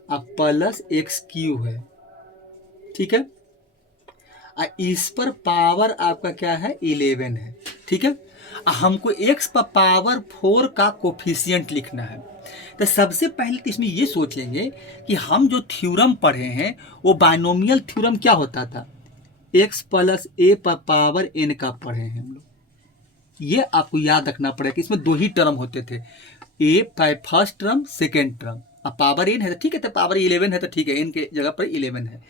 अब प्लस एक्स क्यूब है, ठीक है। इस पर पावर आपका क्या है 11 है, ठीक है। हमको x पर पावर 4 का कोफिशिएंट लिखना है। तो सबसे पहले तो इसमें ये सोचेंगे कि हम जो थ्योरम पढ़े हैं वो बाइनोमियल थ्योरम क्या होता था, x + a पर पावर n का पढ़े हैं हम लोग। ये आपको याद रखना पड़ेगा कि इसमें 2 ही टर्म होते थे, a first term second term. अब पावर n है तो ठीक है, तो पावर 11 है तो ठीक है, n के जगह पर 11 है।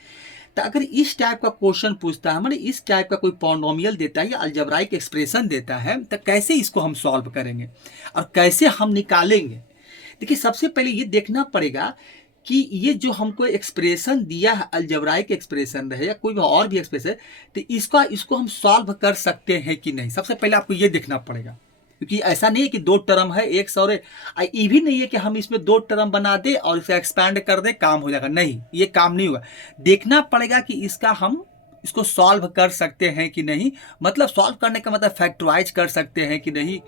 तो अगर इस टाइप का क्वेश्चन पूछता है, हमारे इस टाइप का कोई पॉलिनोमियल देता है या अलजेब्राइक एक्सप्रेशन देता है, तो कैसे इसको हम सॉल्व करेंगे और कैसे हम निकालेंगे। देखिए सबसे पहले ये देखना पड़ेगा कि ये जो हमको एक्सप्रेशन दिया है, अलजेब्राइक एक्सप्रेशन रहे या कोई और भी एक्सप्रेशन, तो इसको हम सॉल्व कर सकते हैं कि नहीं, सबसे पहले आपको ये देखना पड़ेगा। क्योंकि ऐसा नहीं है कि 2 टर्म है एक और ये भी नहीं है कि हम इसमें 2 टर्म बना दे और इसे एक्सपैंड कर दे काम हो जाएगा, नहीं, ये काम नहीं होगा। देखना पड़ेगा कि इसको सॉल्व कर सकते हैं कि नहीं, मतलब सॉल्व करने का मतलब फैक्टराइज कर सकते हैं कि नहीं,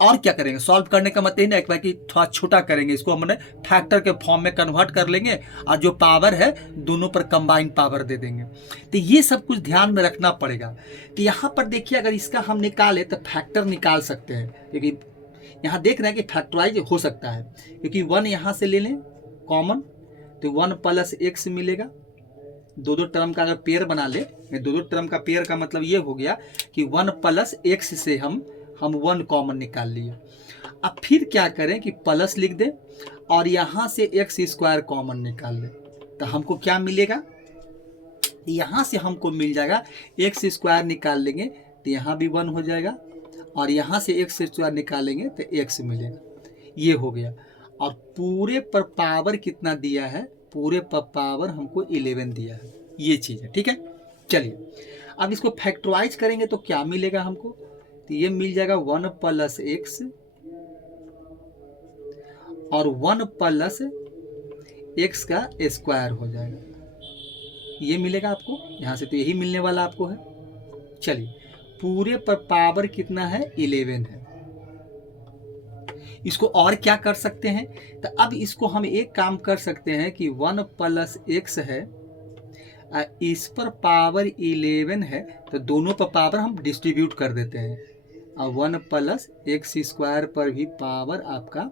और क्या करेंगे। सॉल्व करने का मतलब नहीं है कि थोड़ा छोटा करेंगे, इसको हमने फैक्टर के फॉर्म में कन्वर्ट कर लेंगे और जो पावर है दोनों पर कंबाइन पावर दे देंगे। तो ये सब कुछ ध्यान में रखना पड़ेगा। तो यहाँ पर देखिए अगर इसका हम निकालें तो फैक्टर निकाल सकते हैं, क्योंकि यहाँ देख रहे हैं कि फैक्टराइज हो सकता है, क्योंकि 1 यहाँ से ले लें कॉमन तो 1 + x मिलेगा। 2 टर्म का अगर पेयर बना ले, 2 टर्म का पेयर का मतलब ये हो गया कि 1 + x से हम 1 कॉमन निकाल लिए। अब फिर क्या करें कि प्लस लिख दें और यहाँ से एक्स स्क्वायर कॉमन निकाल लें, तो हमको क्या मिलेगा, यहाँ से हमको मिल जाएगा एक्स स्क्वायर निकाल लेंगे तो यहाँ भी 1 हो जाएगा और यहाँ से एक्स स्क्वायर निकालेंगे तो x मिलेगा, ये हो गया। और पूरे पर पावर कितना दिया है, पूरे पर पावर हमको 11 दिया है, ये चीज़ है, ठीक है। चलिए अब इसको फैक्टराइज करेंगे तो क्या मिलेगा हमको, तो ये मिल जाएगा 1 + x और 1 + x का स्क्वायर हो जाएगा, ये मिलेगा आपको यहाँ से, तो यही मिलने वाला आपको है। चलिए पूरे पर पावर कितना है 11 है। इसको और क्या कर सकते हैं, तो अब इसको हम एक काम कर सकते हैं कि 1 + x है, इस पर पावर 11 है, तो दोनों पर पावर हम डिस्ट्रीब्यूट कर देते हैं और 1 + x स्क्वायर पर भी पावर आपका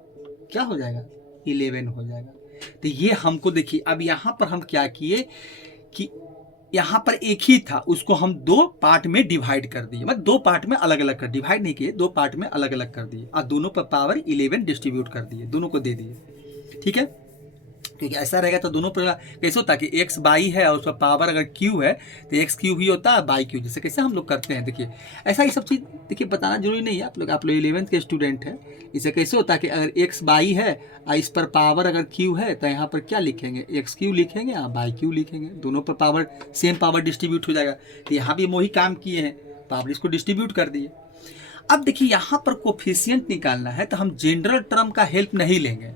क्या हो जाएगा 11 हो जाएगा। तो ये हमको देखिए, अब यहाँ पर हम क्या किए कि यहाँ पर एक ही था, उसको हम 2 पार्ट में डिवाइड कर दिए, मतलब 2 पार्ट में अलग अलग कर, डिवाइड नहीं किए, 2 पार्ट में अलग अलग कर दिए और दोनों पर पावर 11 डिस्ट्रीब्यूट कर दिए, दोनों को दे दिए, ठीक है। क्योंकि ऐसा रहेगा तो दोनों पर कैसे होता है कि एक्स बाई है और उसका पावर अगर क्यू है तो एक्स क्यू ही होता है बाई क्यू, जैसे कैसे हम लोग करते हैं। देखिए ऐसा ही सब चीज़ देखिए बताना जरूरी नहीं है, आप लोग 11th के स्टूडेंट हैं। इसे कैसे होता है कि अगर एक्स बाई है और इस पर पावर अगर क्यू है तो यहाँ पर क्या लिखेंगे, एक्स क्यू लिखेंगे और बाई क्यू लिखेंगे, दोनों पर पावर सेम पावर डिस्ट्रीब्यूट हो जाएगा। तो यहाँ भी हम वही काम किए हैं, पावर इसको डिस्ट्रीब्यूट कर दिए। अब देखिए यहाँ पर कोफिशिएंट निकालना है तो हम जनरल टर्म का हेल्प नहीं लेंगे।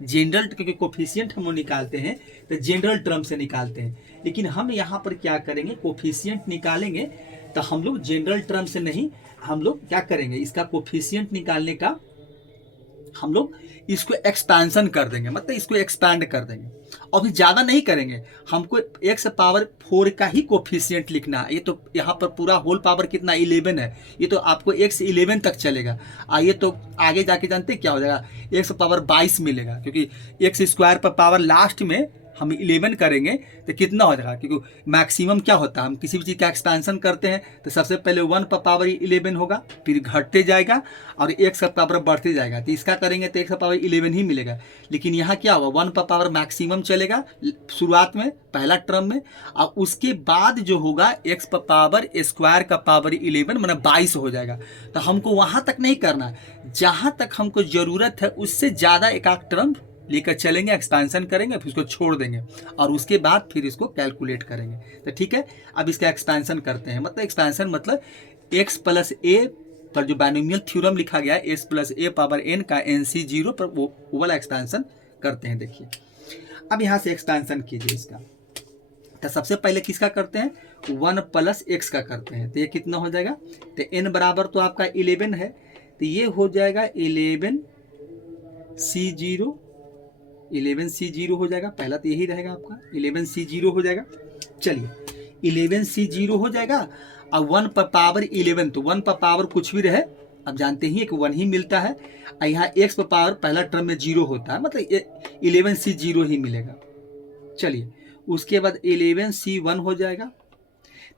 जनरल क्योंकि कोफिशिएंट हम निकालते हैं तो जनरल टर्म से निकालते हैं, लेकिन हम यहाँ पर क्या करेंगे, कोफिशिएंट निकालेंगे तो हम लोग जनरल टर्म से नहीं, हम लोग क्या करेंगे, इसका कोफिशिएंट निकालने का हम लोग इसको एक्सपेंशन कर देंगे, मतलब इसको एक्सपैंड कर देंगे। और भी ज़्यादा नहीं करेंगे, हमको एक्स पावर 4 का ही कोफिशिएंट लिखना है। ये तो यहाँ पर पूरा होल पावर कितना 11 है, ये तो आपको एक्स 11 तक चलेगा। आइए तो आगे जाके जानते क्या हो जाएगा, एक्स पावर 22 मिलेगा, क्योंकि एक्स स्क्वायर पर पावर लास्ट में हम 11 करेंगे तो कितना हो जाएगा, क्योंकि मैक्सिमम क्या होता है, हम किसी भी चीज़ का एक्सपेंशन करते हैं तो सबसे पहले 1 पर पावर 11 होगा, फिर घटते जाएगा और एक्स का पावर बढ़ते जाएगा। तो इसका करेंगे तो एक्स का पावर 11 ही मिलेगा। लेकिन यहाँ क्या होगा, 1 पर पावर मैक्सिमम चलेगा शुरुआत में पहला टर्म में, और उसके बाद जो होगा एक्स पर पावर स्क्वायर का पावर 11 मतलब 22 हो जाएगा। तो हमको वहाँ तक नहीं करना, जहाँ तक हमको ज़रूरत है उससे ज़्यादा एक आध टर्म लेकर चलेंगे, एक्सपेंशन करेंगे, फिर उसको छोड़ देंगे और उसके बाद फिर इसको कैलकुलेट करेंगे। तो ठीक है, अब इसका एक्सपेंशन करते हैं। मतलब एक्सपेंशन मतलब x प्लस ए पर जो बाइनोमियल थ्योरम लिखा गया है, s प्लस ए पावर n का NC0 पर वो वाला एक्सपेंशन करते हैं। देखिए अब यहाँ से एक्सपेंशन कीजिए इसका, तो सबसे पहले किसका करते हैं, 1 प्लस x का करते हैं। तो ये कितना हो जाएगा, तो n बराबर तो आपका 11 है, तो ये हो जाएगा 11C0 हो जाएगा। पहला तो यही रहेगा आपका 11C0 हो जाएगा। चलिए 11C0 हो जाएगा और 1 पर पावर 11, तो 1 पर पावर कुछ भी रहे, अब जानते ही है कि 1 ही मिलता है। और यहाँ x पर पावर पहला टर्म में 0 होता है, मतलब 11C0 ही मिलेगा। चलिए उसके बाद 11C1 हो जाएगा,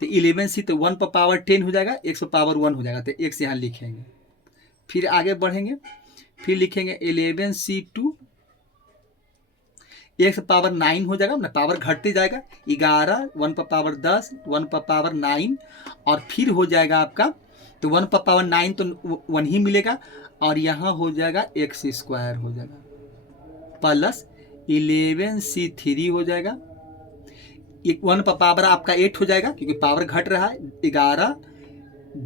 तो 11C तो 1 पर पावर 10 हो जाएगा, x पर पावर 1 हो जाएगा, तो x यहाँ लिखेंगे। फिर आगे बढ़ेंगे, फिर लिखेंगे 11C2, x पावर 9 हो जाएगा, ना पावर घटते जाएगा, 11, 1 पर पावर 10, 1 पर पावर 9, और फिर हो जाएगा आपका, तो 1 पर पावर 9 तो 1 ही मिलेगा, और यहाँ हो जाएगा एक्स स्क्वायर हो जाएगा प्लस 11C3 हो जाएगा। 1 पर पावर आपका 8 हो जाएगा, क्योंकि पावर घट रहा है, 11,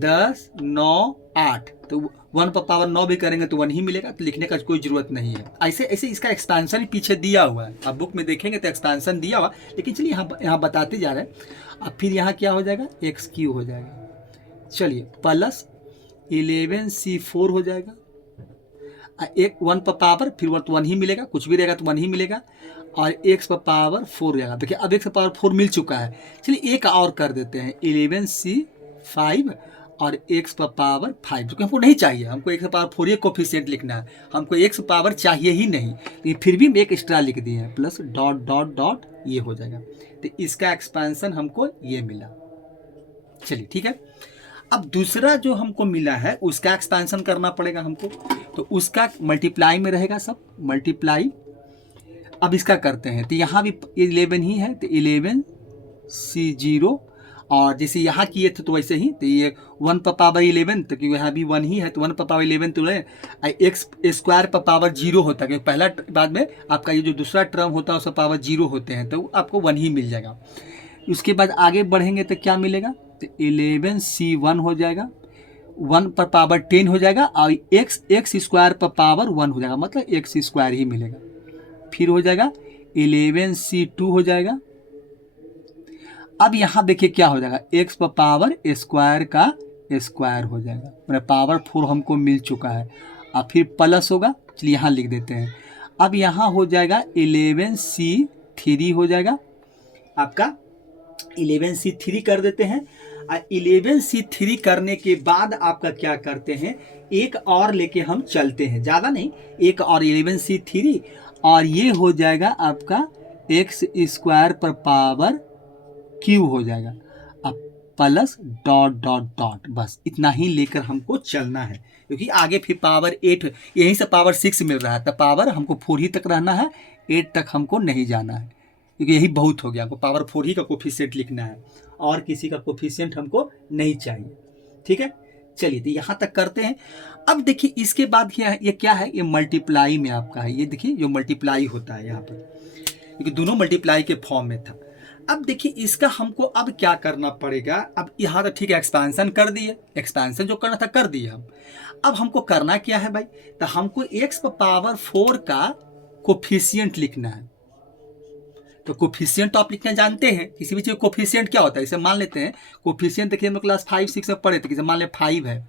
10, 9, 8, तो 1 पर पावर 9 भी करेंगे तो 1 ही मिलेगा, तो लिखने का कोई ज़रूरत नहीं है। ऐसे ऐसे इसका एक्सपेंशन ही पीछे दिया हुआ है, आप बुक में देखेंगे तो एक्सपेंशन दिया हुआ, लेकिन चलिए यहाँ बताते जा रहे हैं। अब फिर यहाँ क्या हो जाएगा, एक्स क्यू हो जाएगा। चलिए प्लस 11C4 हो जाएगा, एक 1 पर पावर फिर 1 ही मिलेगा, कुछ भी रहेगा तो 1 ही मिलेगा, और x पर पावर 4 हो जाएगा। देखिए अब x पर पावर 4 मिल चुका है। चलिए एक और कर देते हैं, 11C5 और x पर पावर 5, क्योंकि हमको नहीं चाहिए, हमको x पर पावर 4 ये कोफिशिएंट लिखना है, हमको x पर पावर चाहिए ही नहीं, तो फिर भी हम एक एक्स्ट्रा लिख दिए हैं, प्लस डॉट डॉट डॉट ये हो जाएगा। तो इसका एक्सपेंशन हमको ये मिला। चलिए ठीक है, अब दूसरा जो हमको मिला है उसका एक्सपेंशन करना पड़ेगा हमको, तो उसका मल्टीप्लाई में रहेगा, सब मल्टीप्लाई। अब इसका करते हैं, तो यहाँ भी 11 ही है, तो 11C0, और जैसे यहाँ किए थे तो वैसे ही, तो ये 1 पर पावर 11, तो क्योंकि यहाँ भी 1 ही है, तो 1 पर पावर 11 तो एक्स स्क्वायर पर पावर 0 होता है, क्योंकि पहला बाद में आपका ये जो दूसरा टर्म होता है उसका पावर 0 होते हैं, तो आपको 1 ही मिल जाएगा। उसके बाद आगे बढ़ेंगे तो क्या मिलेगा, तो 11C1 हो जाएगा, 1 पर पावर 10 हो जाएगा, और एक्स स्क्वायर पर पावर 1 हो जाएगा, मतलब एक्स स्क्वायर ही मिलेगा। फिर हो जाएगा 11C2 हो जाएगा। अब यहाँ देखिए क्या हो जाएगा, x पर पावर स्क्वायर का स्क्वायर हो जाएगा, मतलब पावर 4 हमको मिल चुका है, और फिर प्लस होगा। चलिए यहाँ लिख देते हैं। अब यहाँ हो जाएगा 11C3 हो जाएगा आपका, 11C3 कर देते हैं। 11C3 करने के बाद आपका क्या करते हैं, एक और लेके हम चलते हैं, ज़्यादा नहीं, एक और 11C3, और ये हो जाएगा आपका एक्स स्क्वायर पर पावर क्यू हो जाएगा, अब प्लस डॉट डॉट डॉट, बस इतना ही लेकर हमको चलना है। क्योंकि आगे फिर पावर 8 यहीं से पावर 6 मिल रहा है, तो पावर हमको 4 ही तक रहना है, 8 तक हमको नहीं जाना है, क्योंकि यही बहुत हो गया। हमको पावर 4 ही का कोफिशिएंट लिखना है और किसी का कोफिशिएंट हमको नहीं चाहिए। ठीक है, चलिए तो यहाँ तक करते हैं। अब देखिए इसके बाद ये क्या है, ये मल्टीप्लाई में आपका है। ये देखिए जो मल्टीप्लाई होता है यहाँ पर, क्योंकि दोनों मल्टीप्लाई के फॉर्म में था। अब देखिए इसका हमको अब क्या करना पड़ेगा। अब यहाँ तो ठीक है एक्सपेंशन कर दिए, एक्सपेंशन जो करना था कर दिए हम। अब हमको करना क्या है भाई, तो हमको x पावर 4 का कोफिशिएंट लिखना है। तो कोफिशिएंट तो आप लिखना जानते हैं, किसी भी चीज़ कोफिशिएंट क्या होता है, इसे मान लेते हैं कोफिशिएंट। देखिए हम क्लास 5-6 में पढ़े थे, किसे मान ले 5 है,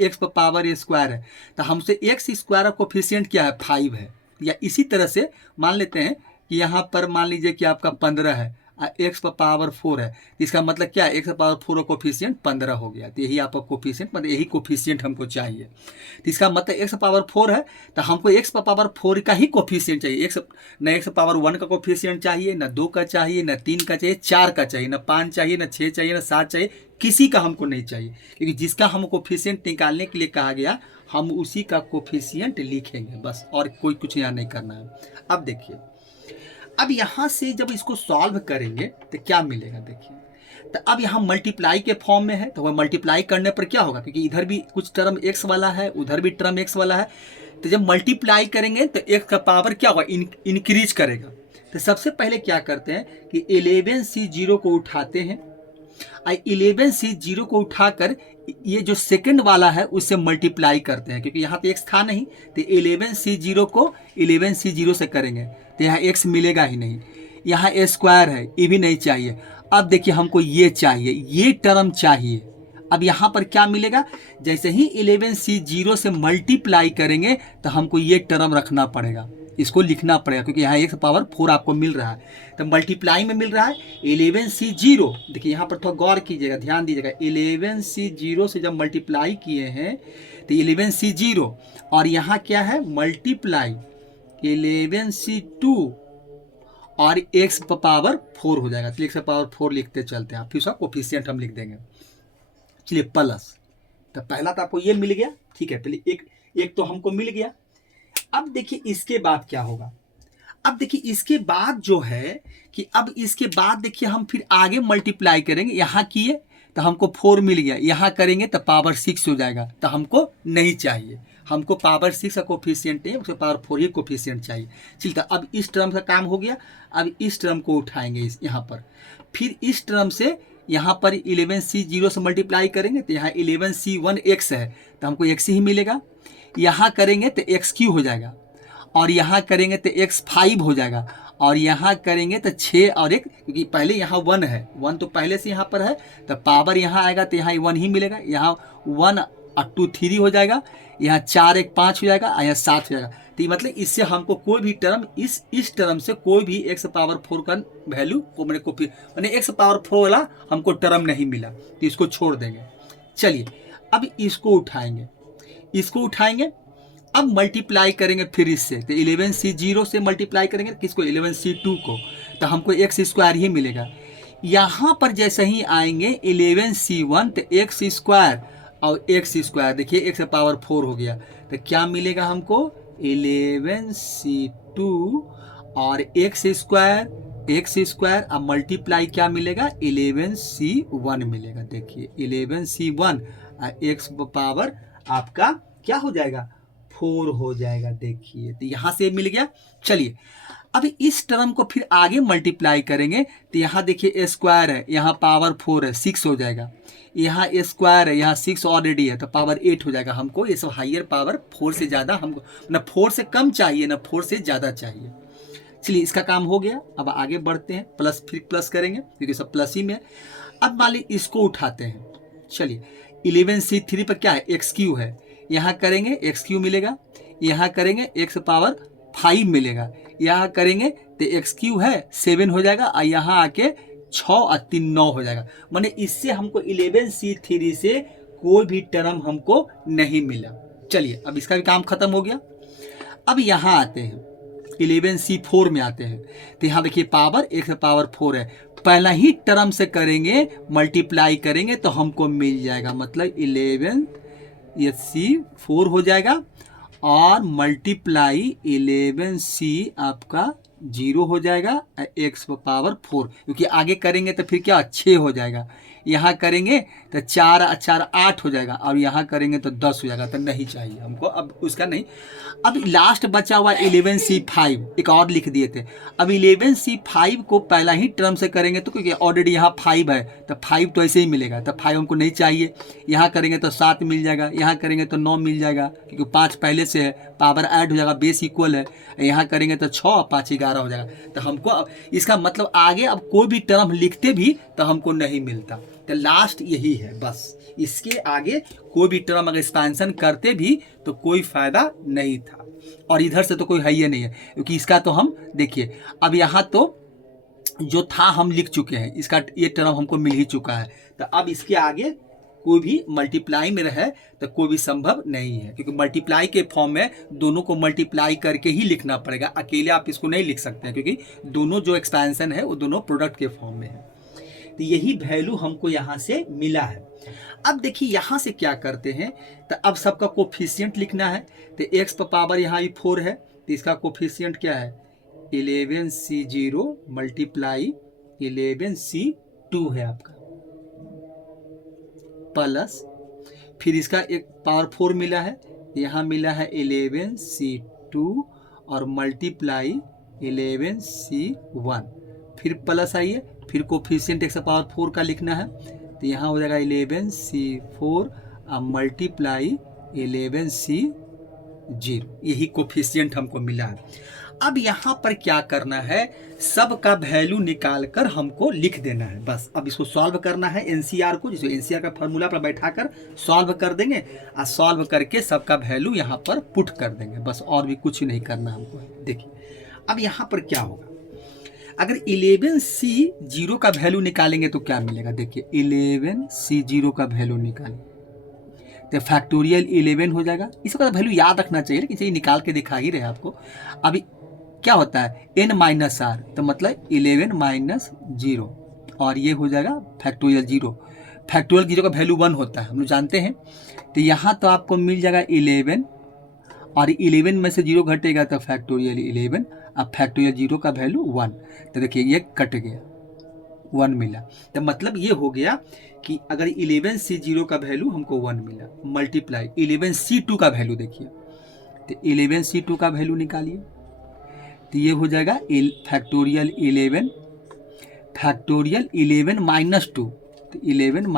x पावर स्क्वायर है, तो हमसे x स्क्वायर का कोफिशिएंट क्या है 5 है। या इसी तरह से मान लेते हैं कि यहाँ पर मान लीजिए कि आपका 15 है, x पावर 4 है, तो इसका मतलब क्या है, x पावर 4 का कोफिशिएंट 15 हो गया। तो यही आपका कोफिशिएंट, मतलब यही कोफिशिएंट हमको चाहिए। तो इसका मतलब x पावर 4 है, तो हमको x पावर 4 का ही कोफिशिएंट चाहिए। न x पावर 1 का कोफिशिएंट चाहिए, न 2 का चाहिए, न 3 का चाहिए, 4 का चाहिए, न 5 चाहिए, न 6 चाहिए, न 7 चाहिए, किसी का हमको नहीं चाहिए। क्योंकि जिसका हम कोफिशिएंट निकालने के लिए कहा गया, हम उसी का कोफिशिएंट लिखेंगे बस, और कोई कुछ यहाँ नहीं करना है। अब देखिए, अब यहाँ से जब इसको सॉल्व करेंगे तो क्या मिलेगा, देखिए तो अब यहाँ मल्टीप्लाई के फॉर्म में है, तो वह मल्टीप्लाई करने पर क्या होगा, क्योंकि इधर भी कुछ टर्म x वाला है, उधर भी टर्म x वाला है, तो जब मल्टीप्लाई करेंगे तो x का पावर क्या होगा, इंक्रीज करेगा। तो सबसे पहले क्या करते हैं कि 11C0 को उठाते हैं, 11C0 को उठाकर ये जो सेकंड वाला है उससे मल्टीप्लाई करते हैं, क्योंकि यहाँ पे x था नहीं, तो 11C0 को 11C0 से करेंगे तो यहाँ x मिलेगा ही नहीं। यहाँ a स्क्वायर है, ये भी नहीं चाहिए। अब देखिए हमको ये चाहिए, ये टर्म चाहिए। अब यहाँ पर क्या मिलेगा, जैसे ही 11C0 से मल्टीप्लाई करेंगे तो हमको ये टर्म रखना पड़ेगा, इसको लिखना पड़ेगा, क्योंकि यहाँ x पावर 4 आपको मिल रहा है। तो मल्टीप्लाई में मिल रहा है 11C0। देखिए यहाँ पर थोड़ा गौर कीजिएगा, ध्यान दीजिएगा, 11C0 से जब मल्टीप्लाई किए हैं तो 11C0, और यहाँ क्या है मल्टीप्लाई 11C2 और x पावर 4 हो जाएगा। तो x पावर 4 लिखते चलते हैं, फिर उसका कोफिशिएंट हम लिख देंगे। चलिए प्लस, तो पहला तो आपको ये मिल गया, ठीक है, पहले एक तो हमको मिल गया। अब देखिए इसके बाद क्या होगा। अब देखिए इसके बाद जो है कि अब इसके बाद देखिए हम फिर आगे मल्टीप्लाई करेंगे। यहाँ किए तो हमको 4 मिल गया, यहाँ करेंगे तो पावर 6 हो जाएगा, तो हमको नहीं चाहिए, हमको पावर 6 का कोफिशिएंट नहीं, उसके पावर 4 ही कोफिशिएंट चाहिए। चलिए तो अब इस टर्म का काम हो गया। अब इस टर्म को उठाएंगे यहाँ पर, फिर इस टर्म से यहाँ पर 11C0 से मल्टीप्लाई करेंगे तो यहाँ 11C1 x है, तो हमको x ही मिलेगा। यहाँ करेंगे तो x³ हो जाएगा, और यहाँ करेंगे तो x5 हो जाएगा, और यहाँ करेंगे तो 6 और 1, क्योंकि पहले यहाँ 1 है, 1 तो पहले से यहाँ पर है, तो पावर यहाँ आएगा तो यहाँ 1 ही मिलेगा। यहाँ 1 और 2 3 हो जाएगा, यहाँ 4 1 5 हो जाएगा, और यहाँ 7 हो जाएगा। तो मतलब इससे हमको कोई भी टर्म इस टर्म से कोई भी x पावर 4 का वैल्यू को मैंने x पावर 4 वाला हमको टर्म नहीं मिला, तो इसको छोड़ देंगे। चलिए अब इसको उठाएंगे, इसको उठाएंगे, अब मल्टीप्लाई करेंगे फिर इससे, तो 11C0 से मल्टीप्लाई करेंगे किसको, 11C2 को, तो हमको x स्क्वायर ही मिलेगा। यहाँ पर जैसे ही आएंगे 11C1 तो x स्क्वायर और x स्क्वायर, देखिए x पावर 4 हो गया, तो क्या मिलेगा हमको 11C2 और x स्क्वायर, अब मल्टीप्लाई क्या मिलेगा 11C1 मिलेगा। देखिए 11C1 और x पावर आपका क्या हो जाएगा 4 हो जाएगा। देखिए तो यहाँ से मिल गया। चलिए अब इस टर्म को फिर आगे मल्टीप्लाई करेंगे तो यहाँ देखिए a स्क्वायर है, यहाँ पावर 4 है, 6 हो जाएगा। यहाँ a स्क्वायर है, यहाँ 6 ऑलरेडी है, तो पावर 8 हो जाएगा। हमको ये सब हाइयर पावर 4 से ज़्यादा, हमको ना 4 से कम चाहिए ना 4 से ज़्यादा चाहिए। चलिए इसका काम हो गया। अब आगे बढ़ते हैं, प्लस फिर प्लस करेंगे क्योंकि सब प्लस ही में। अब मान लीजिए इसको उठाते हैं। चलिए 11C3 पर क्या है x³ है, यहाँ करेंगे x³ मिलेगा, यहाँ करेंगे x पावर 5 मिलेगा, यहाँ करेंगे तो x³ है 7 हो जाएगा, और यहाँ आके 6 और 3 9 हो जाएगा। माने इससे हमको 11C3 से कोई भी टर्म हमको नहीं मिला। चलिए अब इसका भी काम खत्म हो गया। अब यहाँ आते हैं 11C4 में आते हैं, तो यहाँ देखिए पावर x पावर 4 है, पहला ही टर्म से करेंगे मल्टीप्लाई करेंगे तो हमको मिल जाएगा, मतलब ये C4 हो जाएगा और मल्टीप्लाई 11C आपका 0 हो जाएगा x⁴, क्योंकि आगे करेंगे तो फिर क्या 6 हो जाएगा, यहाँ करेंगे तो 4 4 8 हो जाएगा और यहाँ करेंगे तो 10 हो जाएगा, तो नहीं चाहिए हमको अब उसका नहीं। अब लास्ट बचा हुआ 11C5 एक और लिख दिए थे। अब 11C5 को पहला ही टर्म से करेंगे तो क्योंकि ऑलरेडी यहाँ 5 है तो 5 तो ऐसे ही मिलेगा, तो 5 हमको नहीं चाहिए। यहाँ करेंगे तो 7 मिल जाएगा, यहाँ करेंगे तो 9 मिल जाएगा क्योंकि 5 पहले से है, पावर ऐड हो जाएगा, बेस इक्वल है। यहाँ करेंगे तो 6 और 5 11 हो जाएगा। तो हमको इसका मतलब आगे अब कोई भी टर्म लिखते भी तो हमको नहीं मिलता, तो लास्ट यही है बस। इसके आगे कोई भी टर्म अगर एक्सपेंशन करते भी तो कोई फायदा नहीं था, और इधर से तो कोई है ही नहीं है क्योंकि इसका तो हम देखिए अब यहाँ तो जो था हम लिख चुके हैं, इसका ये टर्म हमको मिल ही चुका है। तो अब इसके आगे कोई भी मल्टीप्लाई में रहे तो कोई भी संभव नहीं है, क्योंकि मल्टीप्लाई के फॉर्म में दोनों को मल्टीप्लाई करके ही लिखना पड़ेगा, अकेले आप इसको नहीं लिख सकते हैं क्योंकि दोनों जो एक्सपेंशन है वो दोनों प्रोडक्ट के फॉर्म में है। तो यही वैल्यू हमको यहाँ से मिला है। अब देखिए यहाँ से क्या करते हैं, तो अब सबका कोफिशिएंट लिखना है। तो x⁴ यहाँ भी 4 है तो इसका कोफिशिएंट क्या है 11C0 मल्टीप्लाई 11C2 है आपका, प्लस फिर इसका एक पावर 4 मिला है, यहाँ मिला है 11C2 और मल्टीप्लाई 11C1, फिर प्लस आइए, फिर कोफिशिएंट x⁴ का लिखना है। तो यहाँ हो जाएगा 11C4 और मल्टीप्लाई 11C0, यही कोफिशिएंट हमको मिला है। अब यहाँ पर क्या करना है, सब का वैल्यू निकाल कर हमको लिख देना है बस। अब इसको सॉल्व करना है एनसीआर को, जिसको एनसीआर का फार्मूला पर बैठा कर सॉल्व कर देंगे और सॉल्व करके सबका वैल्यू यहाँ पर पुट कर देंगे बस, और भी कुछ नहीं करना हमको। देखिए अब यहाँ पर क्या होगा, अगर 11C0 का वैल्यू निकालेंगे तो क्या मिलेगा, देखिए 11C0 का वैल्यू निकालें तो फैक्टोरियल 11 हो जाएगा। इसका वैल्यू याद रखना चाहिए लेकिन ये निकाल के दिखा ही रहे आपको। अभी क्या होता है n-r, तो मतलब 11 - 0 और ये हो जाएगा फैक्टोरियल 0। फैक्टोरियल 0 का वैल्यू 1 होता है, हम लोग जानते हैं। तो यहाँ तो आपको मिल जाएगा 11 और 11 में से 0 घटेगा तो फैक्टोरियल 11, अब फैक्टोरियल 0 का वैल्यू 1। तो देखिए ये कट गया, 1 मिला। तो मतलब ये हो गया कि अगर 11C0 का वैल्यू हमको 1 मिला, मल्टीप्लाई 11C2 का वैल्यू देखिए, तो 11C2 का वैल्यू निकालिए तो ये हो जाएगा फैक्टोरियल 11, फैक्टोरियल 11 - 2, तो 11 -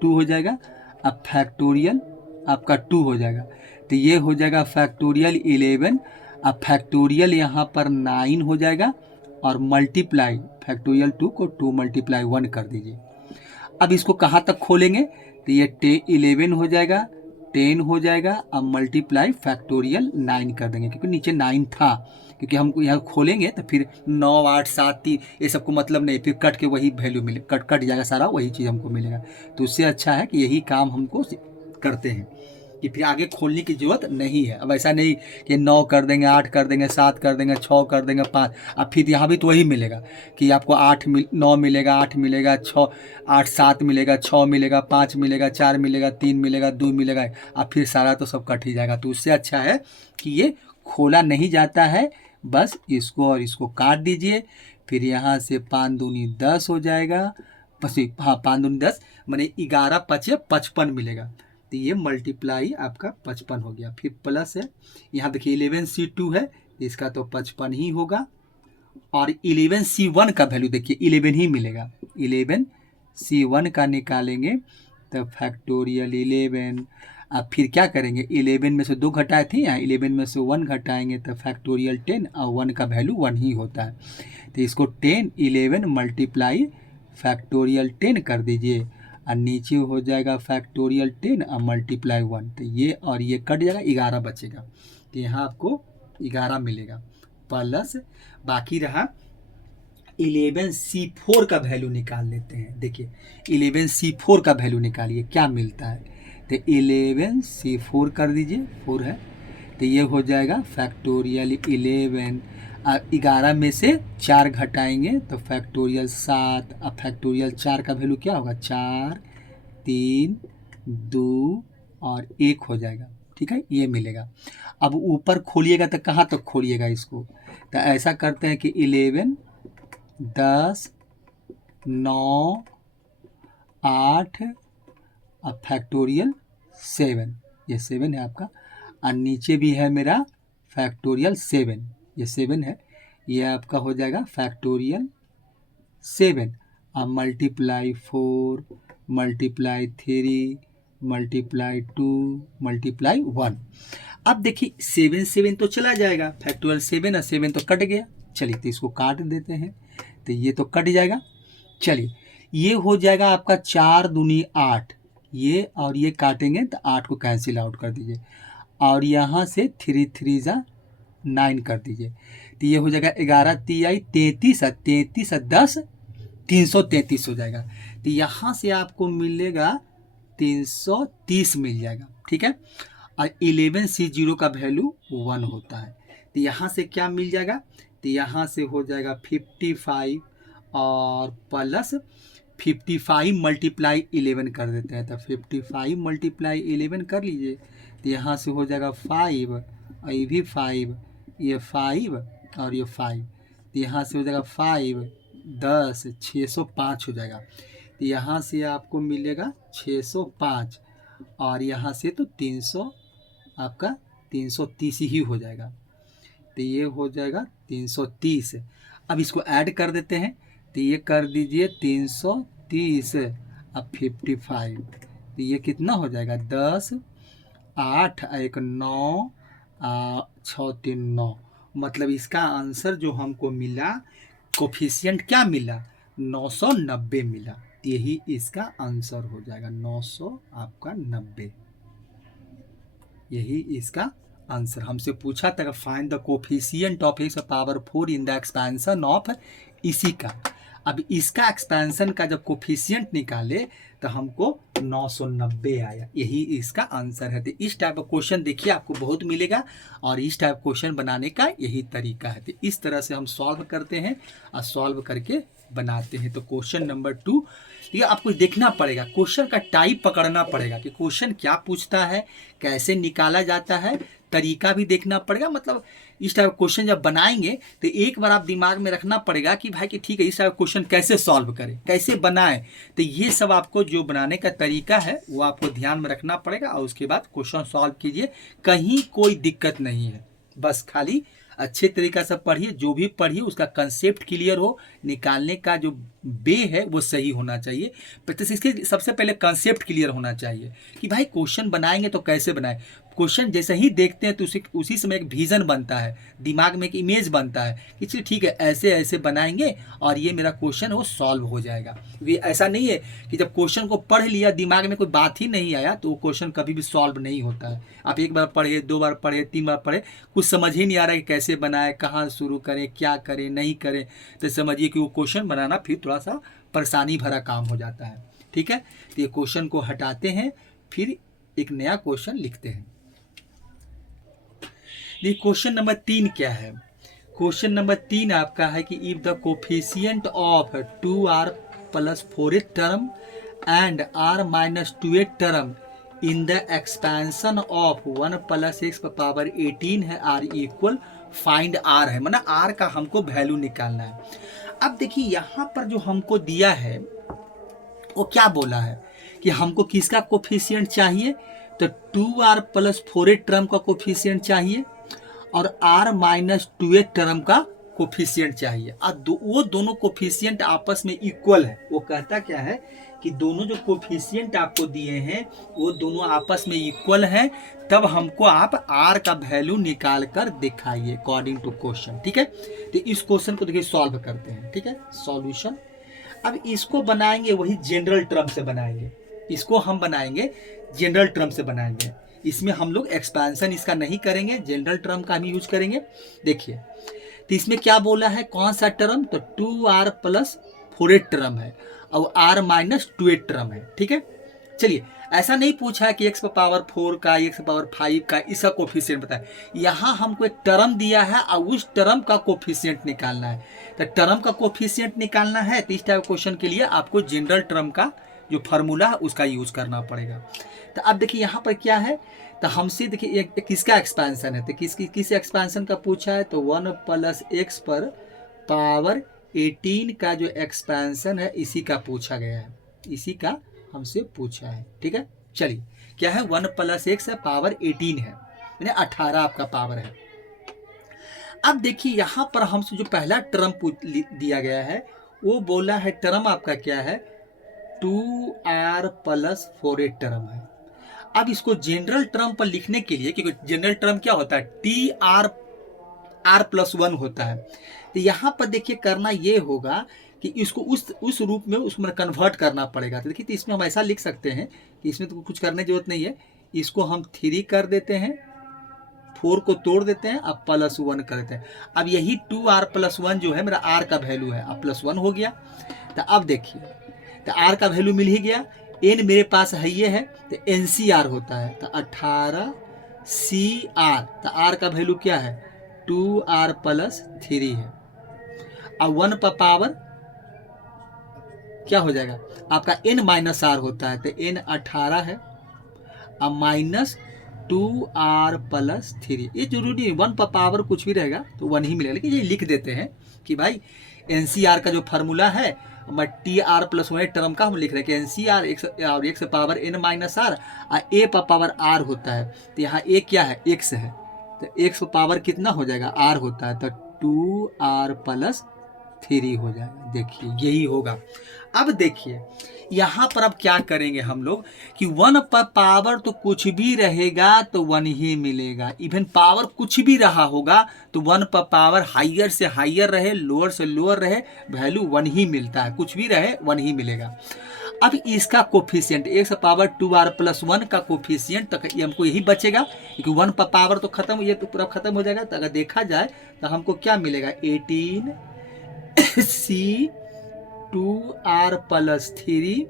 2 हो जाएगा। अब फैक्टोरियल आपका 2 हो जाएगा, तो ये हो जाएगा फैक्टोरियल 11। अब फैक्टोरियल यहाँ पर 9 हो जाएगा और मल्टीप्लाई फैक्टोरियल 2 को 2 × 1 कर दीजिए। अब इसको कहाँ तक खोलेंगे, तो ये 11 हो जाएगा, 10 हो जाएगा, अब मल्टीप्लाई फैक्टोरियल 9 कर देंगे क्योंकि नीचे 9 था, क्योंकि हमको यहाँ खोलेंगे तो फिर 9 8 7 3 ये सबको मतलब नहीं, फिर कट के वही वैल्यू मिले, कट जाएगा सारा, वही चीज़ हमको मिलेगा। तो उससे अच्छा है कि यही काम हमको करते हैं कि फिर आगे खोलने की ज़रूरत नहीं है। अब ऐसा नहीं कि 9 कर देंगे, 8 कर देंगे, 7 कर देंगे, 6 कर देंगे, 5। अब फिर यहाँ भी तो वही मिलेगा कि आपको 9 मिलेगा, 8 मिलेगा, 6 8 7 मिलेगा, 6 मिलेगा, 5 मिलेगा, 4 मिलेगा, 3 मिलेगा, 2 मिलेगा, अब फिर सारा तो सब कट ही जाएगा। तो उससे अच्छा है कि ये खोला नहीं जाता है, बस इसको और इसको काट दीजिए। फिर यहाँ से 5 दूनी 10 हो जाएगा, बस हाँ 5 दूनी 10 माने 11 × 5 = 55 मिलेगा। तो ये मल्टीप्लाई आपका 55 हो गया। फिर प्लस है, यहाँ देखिए 11C2 है, इसका तो 55 ही होगा। और 11C1 का वैल्यू देखिए 11 ही मिलेगा, 11C1 का निकालेंगे तो फैक्टोरियल 11। अब फिर क्या करेंगे, 11 में से 2 घटाए थे, यहाँ 11 में से 1 घटाएंगे तो फैक्टोरियल 10 और 1 का वैल्यू 1 ही होता है। तो इसको 10 11 मल्टीप्लाई फैक्टोरियल 10 कर दीजिए और नीचे हो जाएगा फैक्टोरियल 10 और मल्टीप्लाई 1। तो ये और ये कट जाएगा, 11 बचेगा। तो यहाँ आपको 11 मिलेगा, प्लस बाकी रहा 11C4 का वैल्यू निकाल लेते हैं। देखिए 11C4 का वैल्यू निकालिए क्या मिलता है, तो 11C4 कर दीजिए, 4 है, तो ये हो जाएगा फैक्टोरियल 11। 11 में से 4 घटाएंगे तो फैक्टोरियल 7। अब फैक्टोरियल 4 का वैल्यू क्या होगा, 4 3 2 और 1 हो जाएगा, ठीक है, ये मिलेगा। अब ऊपर खोलिएगा तो कहाँ तक खोलिएगा इसको, तो ऐसा करते हैं कि 11, 10, 9, 8 और फैक्टोरियल 7, ये 7 है आपका, और नीचे भी है मेरा फैक्टोरियल 7, ये 7 है, ये आपका हो जाएगा फैक्टोरियल 7 और मल्टीप्लाई 4, मल्टीप्लाई 3, मल्टीप्लाई 2, मल्टीप्लाई 1। अब देखिए 7 7 तो चला जाएगा, फैक्टोरियल 7 और 7 तो कट गया। चलिए तो इसको काट देते हैं, तो ये तो कट जाएगा। चलिए ये हो जाएगा आपका 4 दूनी 8, ये और ये काटेंगे तो 8 को कैंसिल आउट कर दीजिए, और यहाँ से 3 3 जा 9 कर दीजिए, तो ये हो जाएगा 11 तिहाई 33 और 33 और 10 333 हो जाएगा। तो यहाँ से आपको मिलेगा 330 मिल जाएगा, ठीक है। और 11C0 का वैल्यू 1 होता है, तो यहाँ से क्या मिल जाएगा, तो यहाँ से हो जाएगा 55 और प्लस 55 मल्टीप्लाई 11 कर देते हैं, तो 55 मल्टीप्लाई 11 कर लीजिए, तो यहाँ से हो जाएगा 5 और ये भी 5, ये 5 और ये 5, तो यहाँ से हो जाएगा 5 10 605 हो जाएगा। तो यहाँ से आपको मिलेगा 605 और यहाँ से तो 300 आपका 330 ही हो जाएगा, तो ये हो जाएगा 330। अब इसको ऐड कर देते हैं, तो ये कर दीजिए 330 अब 55, तो ये कितना हो जाएगा 10 8 1 9 6 3 9, मतलब इसका आंसर जो हमको मिला कोफिशिएंट क्या मिला 990 मिला, यही इसका आंसर हो जाएगा 900 आपका 90, यही इसका आंसर। हमसे पूछा था find the coefficient of x power 4 in the expansion of इसी का। अब इसका एक्सपेंशन का जब कोफिशिएंट निकाले तो हमको 990 आया, यही इसका आंसर है। तो इस टाइप का क्वेश्चन देखिए आपको बहुत मिलेगा, और इस टाइप क्वेश्चन बनाने का यही तरीका है। तो इस तरह से हम सॉल्व करते हैं और सॉल्व करके बनाते हैं। तो क्वेश्चन नंबर 2, ये आपको देखना पड़ेगा, क्वेश्चन का टाइप पकड़ना पड़ेगा कि क्वेश्चन क्या पूछता है, कैसे निकाला जाता है, तरीका भी देखना पड़ेगा। मतलब इस टाइप क्वेश्चन जब बनाएंगे तो एक बार आप दिमाग में रखना पड़ेगा कि भाई कि ठीक है इस टाइप क्वेश्चन कैसे सॉल्व करें, कैसे बनाएं। तो ये सब आपको जो बनाने का तरीका है वो आपको ध्यान में रखना पड़ेगा, और उसके बाद क्वेश्चन सॉल्व कीजिए, कहीं कोई दिक्कत नहीं है। बस खाली अच्छे तरीक़ा से पढ़िए, जो भी पढ़िए उसका कंसेप्ट क्लियर हो, निकालने का जो वे है वो सही होना चाहिए। तो इसके सबसे पहले कंसेप्ट क्लियर होना चाहिए कि भाई क्वेश्चन बनाएंगे तो कैसे बनाएं। क्वेश्चन जैसे ही देखते हैं तो उसी समय एक विज़न बनता है, दिमाग में एक इमेज बनता है कि चलिए ठीक है ऐसे ऐसे बनाएंगे और ये मेरा क्वेश्चन वो सॉल्व हो जाएगा। ये ऐसा नहीं है कि जब क्वेश्चन को पढ़ लिया दिमाग में कोई बात ही नहीं आया तो वो क्वेश्चन कभी भी सॉल्व नहीं होता है। आप एक बार पढ़े, 2 बार पढ़े, 3 बार पढ़े, कुछ समझ ही नहीं आ रहा है कि कैसे बनाए, कहाँ शुरू करें, क्या करें, नहीं करें, तो समझिए कि वो क्वेश्चन बनाना फिर थोड़ा सा परेशानी भरा काम हो जाता है। ठीक है, तो ये क्वेश्चन को हटाते हैं, फिर एक नया क्वेश्चन लिखते हैं। ये क्वेश्चन नंबर 3 क्या है? क्वेश्चन नंबर 3 आपका है कि if the coefficient of 2r + 4th term and r - 2th term in the expansion of 1 + x का पावर 18 है आर इक्वल फाइंड r है, मतलब r का हमको वैल्यू निकालना है। अब देखिए यहाँ पर जो हमको दिया है वो क्या बोला है कि हमको किसका कोफिशिएंट चाहिए, तो 2r + 4th टर्म का कोफिशिएंट चाहिए और r - 2th टर्म का कोफिशिएंट चाहिए। और वो दोनों कोफिशिएंट आपस में इक्वल है। वो कहता क्या है कि दोनों जो कोफिशिएंट आपको दिए हैं वो दोनों आपस में इक्वल हैं, तब हमको आप r का वैल्यू निकाल कर दिखाइए अकॉर्डिंग टू क्वेश्चन। ठीक है, तो इस क्वेश्चन को देखिए सॉल्व करते हैं। ठीक है, सॉल्यूशन। अब इसको बनाएंगे वही जनरल टर्म से बनाएंगे, इसको हम बनाएंगे जनरल टर्म से बनाएंगे। इसमें हम लोग एक्सपेंशन इसका नहीं करेंगे, जनरल टर्म का हम यूज करेंगे। देखिए तो इसमें क्या बोला है, कौन सा टर्म, तो 2r + 4th टर्म है और r - 2th टर्म है। ठीक है, चलिए ऐसा नहीं पूछा है कि x का पावर 4 का, x का पावर 5 का, इसका कोफिशिएंट बताए। यहाँ हमको एक टर्म दिया है और उस टर्म का कोफिशिएंट निकालना है। तो टर्म का कोफिशिएंट निकालना है तो इस टाइप क्वेश्चन के लिए आपको जनरल टर्म का जो फार्मूला है उसका यूज करना पड़ेगा। तो अब देखिए यहाँ पर क्या है, तो हमसे देखिए एक किसका एक्सपेंशन है, तो किस एक्सपेंशन का पूछा है, तो 1 + x पर पावर 18 का जो एक्सपेंशन है इसी का पूछा गया है, इसी का हमसे पूछा है। ठीक है, चलिए क्या है, 1 + x है, पावर 18 है, यानी 18 आपका पावर है। अब देखिए यहाँ पर हमसे जो पहला टर्म दिया गया है वो बोला है, टर्म आपका क्या है, 2r + 4a टर्म है। अब इसको जनरल टर्म पर लिखने के लिए, क्योंकि जनरल टर्म क्या होता है, r+1 होता है, तो यहाँ पर देखिए करना ये होगा कि इसको उस रूप में उसमें कन्वर्ट करना पड़ेगा। तो देखिए, तो इसमें हम ऐसा लिख सकते हैं कि इसमें तो कुछ करने की जरूरत नहीं है, इसको हम 3 कर देते हैं, 4 को तोड़ देते हैं, अब +1 कर देते हैं। अब यही 2r+1 जो है मेरा r का वैल्यू है, अब +1 हो गया। तो अब देखिए, तो r का वैल्यू मिल ही गया, n मेरे पास है ये है, तो NCR होता है, तो 18CR, तो r का वैल्यू क्या है, 2r + 3 है। अब 1 पर पावर क्या हो जाएगा आपका, n - r होता है, तो n 18 है, अब -2r + 3, ये जरूरी नहीं 1 पर पावर कुछ भी रहेगा तो 1 ही मिलेगा, लेकिन ये लिख देते हैं कि भाई NCR का जो फार्मूला है TR+1 टर्म का हम लिख रहे हैं कि NCR x power n - r, और a पर पावर r होता है, तो यहाँ a क्या है, x है, तो x पर पावर कितना हो जाएगा, r होता है, तो 2r + 3 हो जाएगा। देखिए यही होगा। अब देखिए यहाँ पर अब क्या करेंगे हम लोग कि 1 पर पावर तो कुछ भी रहेगा तो 1 ही मिलेगा, इवन पावर कुछ भी रहा होगा तो 1 पर पावर हाइयर से हाइयर रहे, लोअर से लोअर रहे, वैल्यू 1 ही मिलता है, कुछ भी रहे 1 ही मिलेगा। अब इसका कोफिशिएंट x पावर 2r + 1 का कोफिशिएंट, तो ये हमको यही बचेगा, क्योंकि 1 पर पावर तो खत्म, ये तो पूरा खत्म हो जाएगा। तो अगर देखा जाए तो हमको क्या मिलेगा, 18C 2r + 3,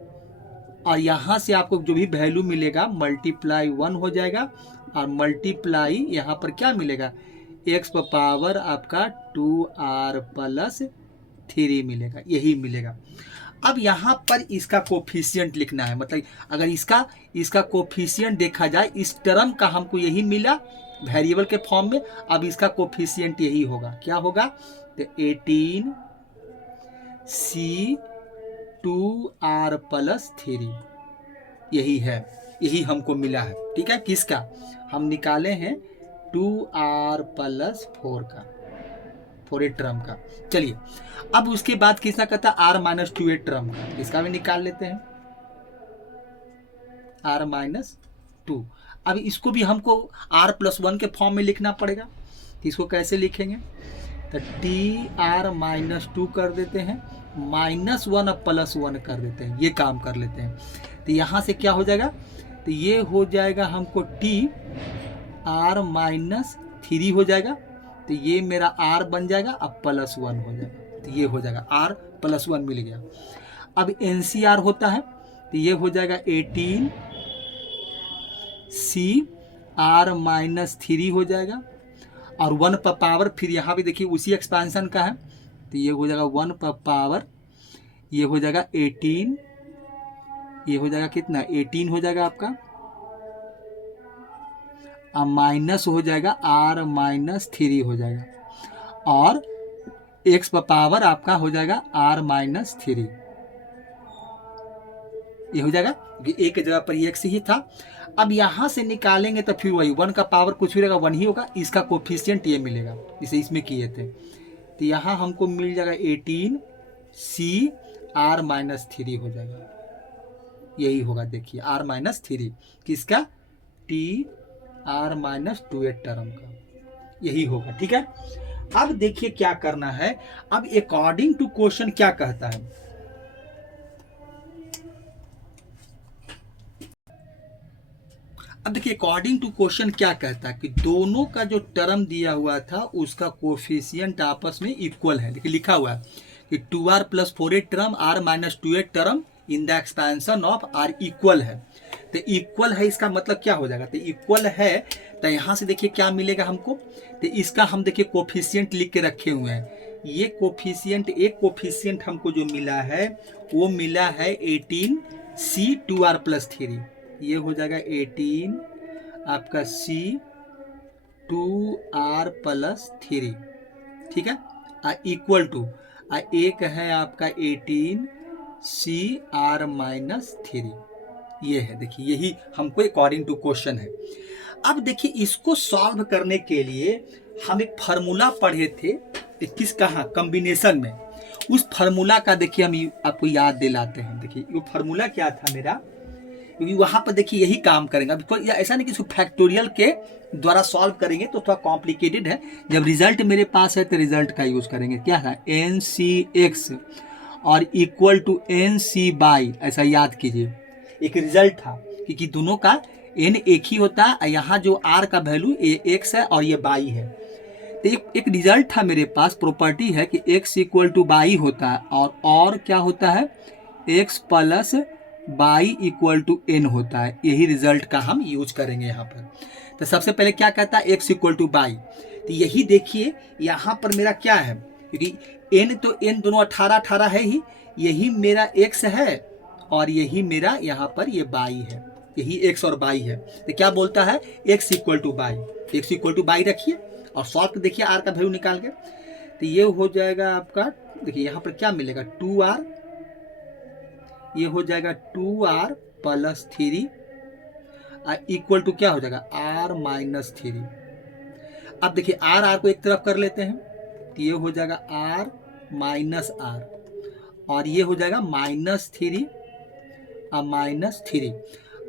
और यहाँ से आपको जो भी वैल्यू मिलेगा मल्टीप्लाई 1 हो जाएगा, और मल्टीप्लाई यहाँ पर क्या मिलेगा, x पर पावर आपका 2r + 3 मिलेगा, यही मिलेगा। अब यहाँ पर इसका कोफिशिएंट लिखना है, मतलब अगर इसका कोफिशिएंट देखा जाए, इस टर्म का हमको यही मिला वेरिएबल के फॉर्म में, अब इसका कोफिशिएंट यही होगा, क्या होगा, तो 18C 2r + 3 यही है, यही हमको मिला है। ठीक है, किसका हम निकाले हैं, 2r + 4 का, 4a टर्म का। चलिए अब उसके बाद किसका कहता है, r - 2a टर्म का, इसका भी निकाल लेते हैं, r - 2। अब इसको भी हमको r + 1 के फॉर्म में लिखना पड़ेगा, तो इसको कैसे लिखेंगे, तो TR - 2 कर देते हैं, -1 + 1 कर देते हैं, ये काम कर लेते हैं। तो यहाँ से क्या हो जाएगा, तो ये हो जाएगा हमको TR - 3 हो जाएगा, तो ये मेरा R बन जाएगा, अब +1 हो जाएगा, तो ये हो जाएगा R + 1 मिल गया। अब NCR होता है, तो ये हो जाएगा 18C R - 3 हो जाएगा, और 1 पर पावर फिर यहाँ भी देखिए उसी एक्सपेंशन का है, तो ये हो जाएगा 1 पर पावर, ये हो जाएगा 18, ये हो जाएगा कितना, 18 हो जाएगा आपका, और माइनस हो जाएगा R - 3 हो जाएगा, और x पर पावर आपका हो जाएगा R - 3, ये हो जाएगा, एक की जगह पर ये x ही था। अब यहाँ से निकालेंगे तो फिर वही 1 का पावर कुछ भी रहेगा 1 ही होगा, इसका कोफिशिएंट ये मिलेगा, जिसे इसमें किए थे, तो यहाँ हमको मिल जाएगा 18C R - 3 हो जाएगा, यही होगा। देखिए R - 3 किसका, TR - 2a टर्म का, यही होगा। ठीक है, अब देखिए क्या करना है, अब अकॉर्डिंग टू क्वेश्चन क्या कहता है, अब देखिए अकॉर्डिंग टू क्वेश्चन क्या कहता है कि दोनों का जो टर्म दिया हुआ था उसका कोफिशिएंट आपस में इक्वल है। देखिए लिखा हुआ है कि 2r + 4a term R - 2a term in the expansion of R equal है, तो इक्वल है इसका मतलब क्या हो जाएगा, तो इक्वल है, तो यहाँ से देखिए क्या मिलेगा हमको, तो इसका हम देखिए कोफिशिएंट लिख के रखे हुए हैं, ये कोफिशिएंट, एक कोफिशिएंट हमको जो मिला है वो मिला है C 2R प्लस 3, ये हो जाएगा 18 आपका C 2R प्लस 3, ठीक है, इक्वल टू एक है आपका 18 CR माइनस 3, ये है। देखिए यही हमको अकॉर्डिंग टू क्वेश्चन है। अब देखिए इसको सॉल्व करने के लिए हम एक फार्मूला पढ़े थे, किस कहाँ कॉम्बिनेशन में, उस फार्मूला का देखिए हम आपको याद दिलाते हैं। देखिए वो फार्मूला क्या था मेरा, क्योंकि वहाँ पर देखिए यही काम करेंगे। अब ऐसा नहीं कि इसको फैक्टोरियल के द्वारा सॉल्व करेंगे तो थोड़ा कॉम्प्लिकेटेड है। जब रिजल्ट मेरे पास है तो रिजल्ट का यूज़ करेंगे। क्या था, NC(x) और इक्वल टू NC/, ऐसा याद कीजिए। एक रिजल्ट था क्योंकि दोनों का n एक ही होता है, यहाँ जो r का वैल्यू x है और ये y है। तो एक रिजल्ट था मेरे पास, प्रॉपर्टी है कि x इक्वल टू y होता है और क्या होता है, x plus y equal to n होता है। यही रिजल्ट का हम यूज करेंगे यहाँ पर। तो सबसे पहले क्या कहता है, x इक्वल टू y। तो यही देखिए यहाँ पर मेरा क्या है, क्योंकि n तो n दोनों 18 है ही, यही मेरा x है और यही मेरा यहाँ पर ये y है, यही x और y है। तो क्या बोलता है, x equal to y, x equal to y रखिए और सॉल्व देखिए r का वैल्यू निकाल के। तो ये हो जाएगा आपका, देखिए यहाँ पर क्या मिलेगा 2r, ये हो जाएगा 2r प्लस 3 इक्वल टू क्या हो जाएगा r माइनस 3। अब देखिए r को एक तरफ कर लेते हैं, तो ये हो जाएगा r माइनस r और ये हो जाएगा माइनस 3 माइनस 3।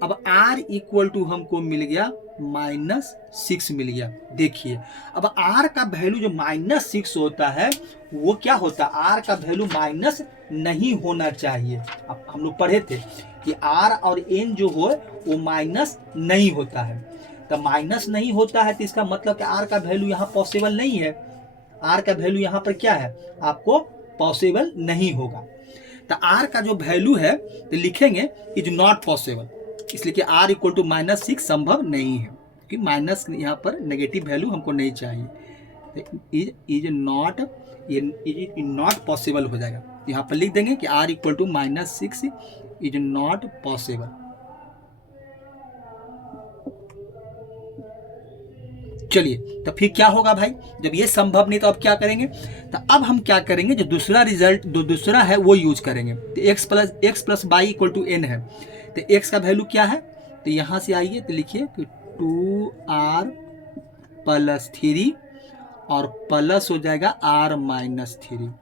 अब r इक्वल टू हमको मिल गया -6 मिल गया। देखिए अब r का वैल्यू जो -6 होता है वो क्या होता है, r का वैल्यू माइनस नहीं होना चाहिए। अब हम लोग पढ़े थे कि r और n जो हो वो माइनस नहीं होता है। तो माइनस नहीं होता है तो इसका मतलब कि r का वैल्यू यहाँ पॉसिबल नहीं है। r का वैल्यू यहाँ पर क्या है, आपको पॉसिबल नहीं होगा। तो r का जो वैल्यू है तो लिखेंगे इज नॉट पॉसिबल, इसलिए कि r इक्वल टू -6 संभव नहीं है, कि माइनस यहाँ पर नेगेटिव वैल्यू हमको नहीं चाहिए। इज नॉट पॉसिबल हो जाएगा। यहाँ पर लिख देंगे कि r equal to -6 is not possible. चलिए तो फिर क्या होगा भाई, जब ये संभव नहीं तो अब क्या करेंगे, तो अब हम क्या करेंगे, जो दूसरा रिजल्ट जो दूसरा है वो यूज करेंगे। तो x plus y equal to n है, तो x का वैल्यू क्या है, तो यहाँ से आइए तो लिखिए कि 2r प्लस 3 और प्लस हो जाएगा r minus 3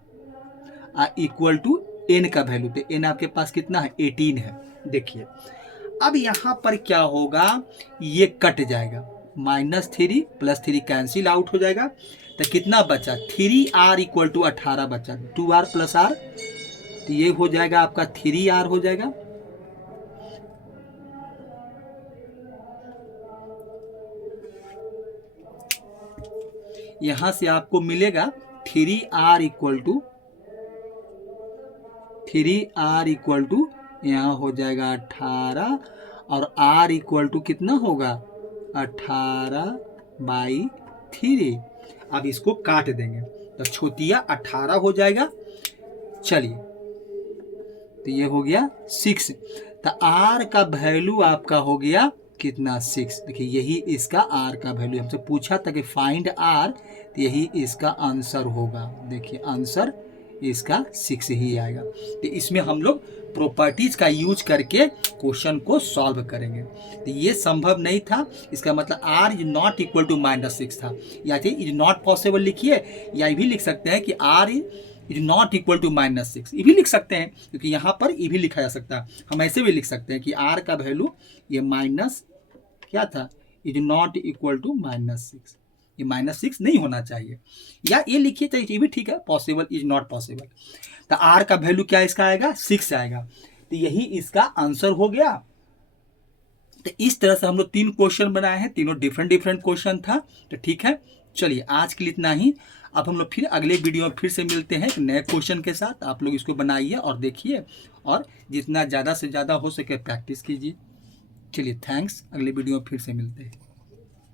equal to n का वैल्यू। तो n आपके पास कितना है, 18 है। देखिए अब यहाँ पर क्या होगा, ये कट जाएगा, -3 प्लस 3 कैंसिल आउट हो जाएगा। तो कितना बचा, 3r इक्वल टू 18 बचा, 2r प्लस r, तो ये हो जाएगा आपका 3r हो जाएगा। यहां से आपको मिलेगा 3r इक्वल टू यहाँ हो जाएगा 18 और r इक्वल टू कितना होगा 18/3। अब इसको काट देंगे तो छोटिया 18 हो जाएगा। चलिए तो ये हो गया 6, तो r का वैल्यू आपका हो गया कितना 6। देखिए यही इसका r का वैल्यू, हमसे पूछा था कि फाइंड r, तो यही इसका आंसर होगा। देखिए आंसर इसका 6 ही आएगा। तो इसमें हम लोग प्रॉपर्टीज का यूज करके क्वेश्चन को सॉल्व करेंगे। तो ये संभव नहीं था, इसका मतलब r is not equal to -6 था, या फिर इज नॉट पॉसिबल लिखिए, या भी लिख सकते हैं कि r is not equal to -6, ये भी लिख सकते हैं, क्योंकि यहाँ पर ये भी लिखा जा सकता है। हम ऐसे भी लिख सकते हैं कि r का वैल्यू ये माइनस क्या था, इज नॉट इक्वल टू -6, ये -6 नहीं होना चाहिए, या ये लिखिए चाहिए, ये भी ठीक है, पॉसिबल इज नॉट पॉसिबल। तो r का वैल्यू क्या इसका आएगा, 6 आएगा। तो यही इसका आंसर हो गया। तो इस तरह से हम लोग 3 क्वेश्चन बनाए हैं, तीनों डिफरेंट क्वेश्चन था। तो ठीक है, चलिए आज के लिए इतना ही। अब हम लोग फिर अगले वीडियो में फिर से मिलते हैं एक नए क्वेश्चन के साथ। आप लोग इसको बनाइए और देखिए, और जितना ज़्यादा से ज़्यादा हो सके प्रैक्टिस कीजिए। चलिए थैंक्स, अगले वीडियो में फिर से मिलते हैं।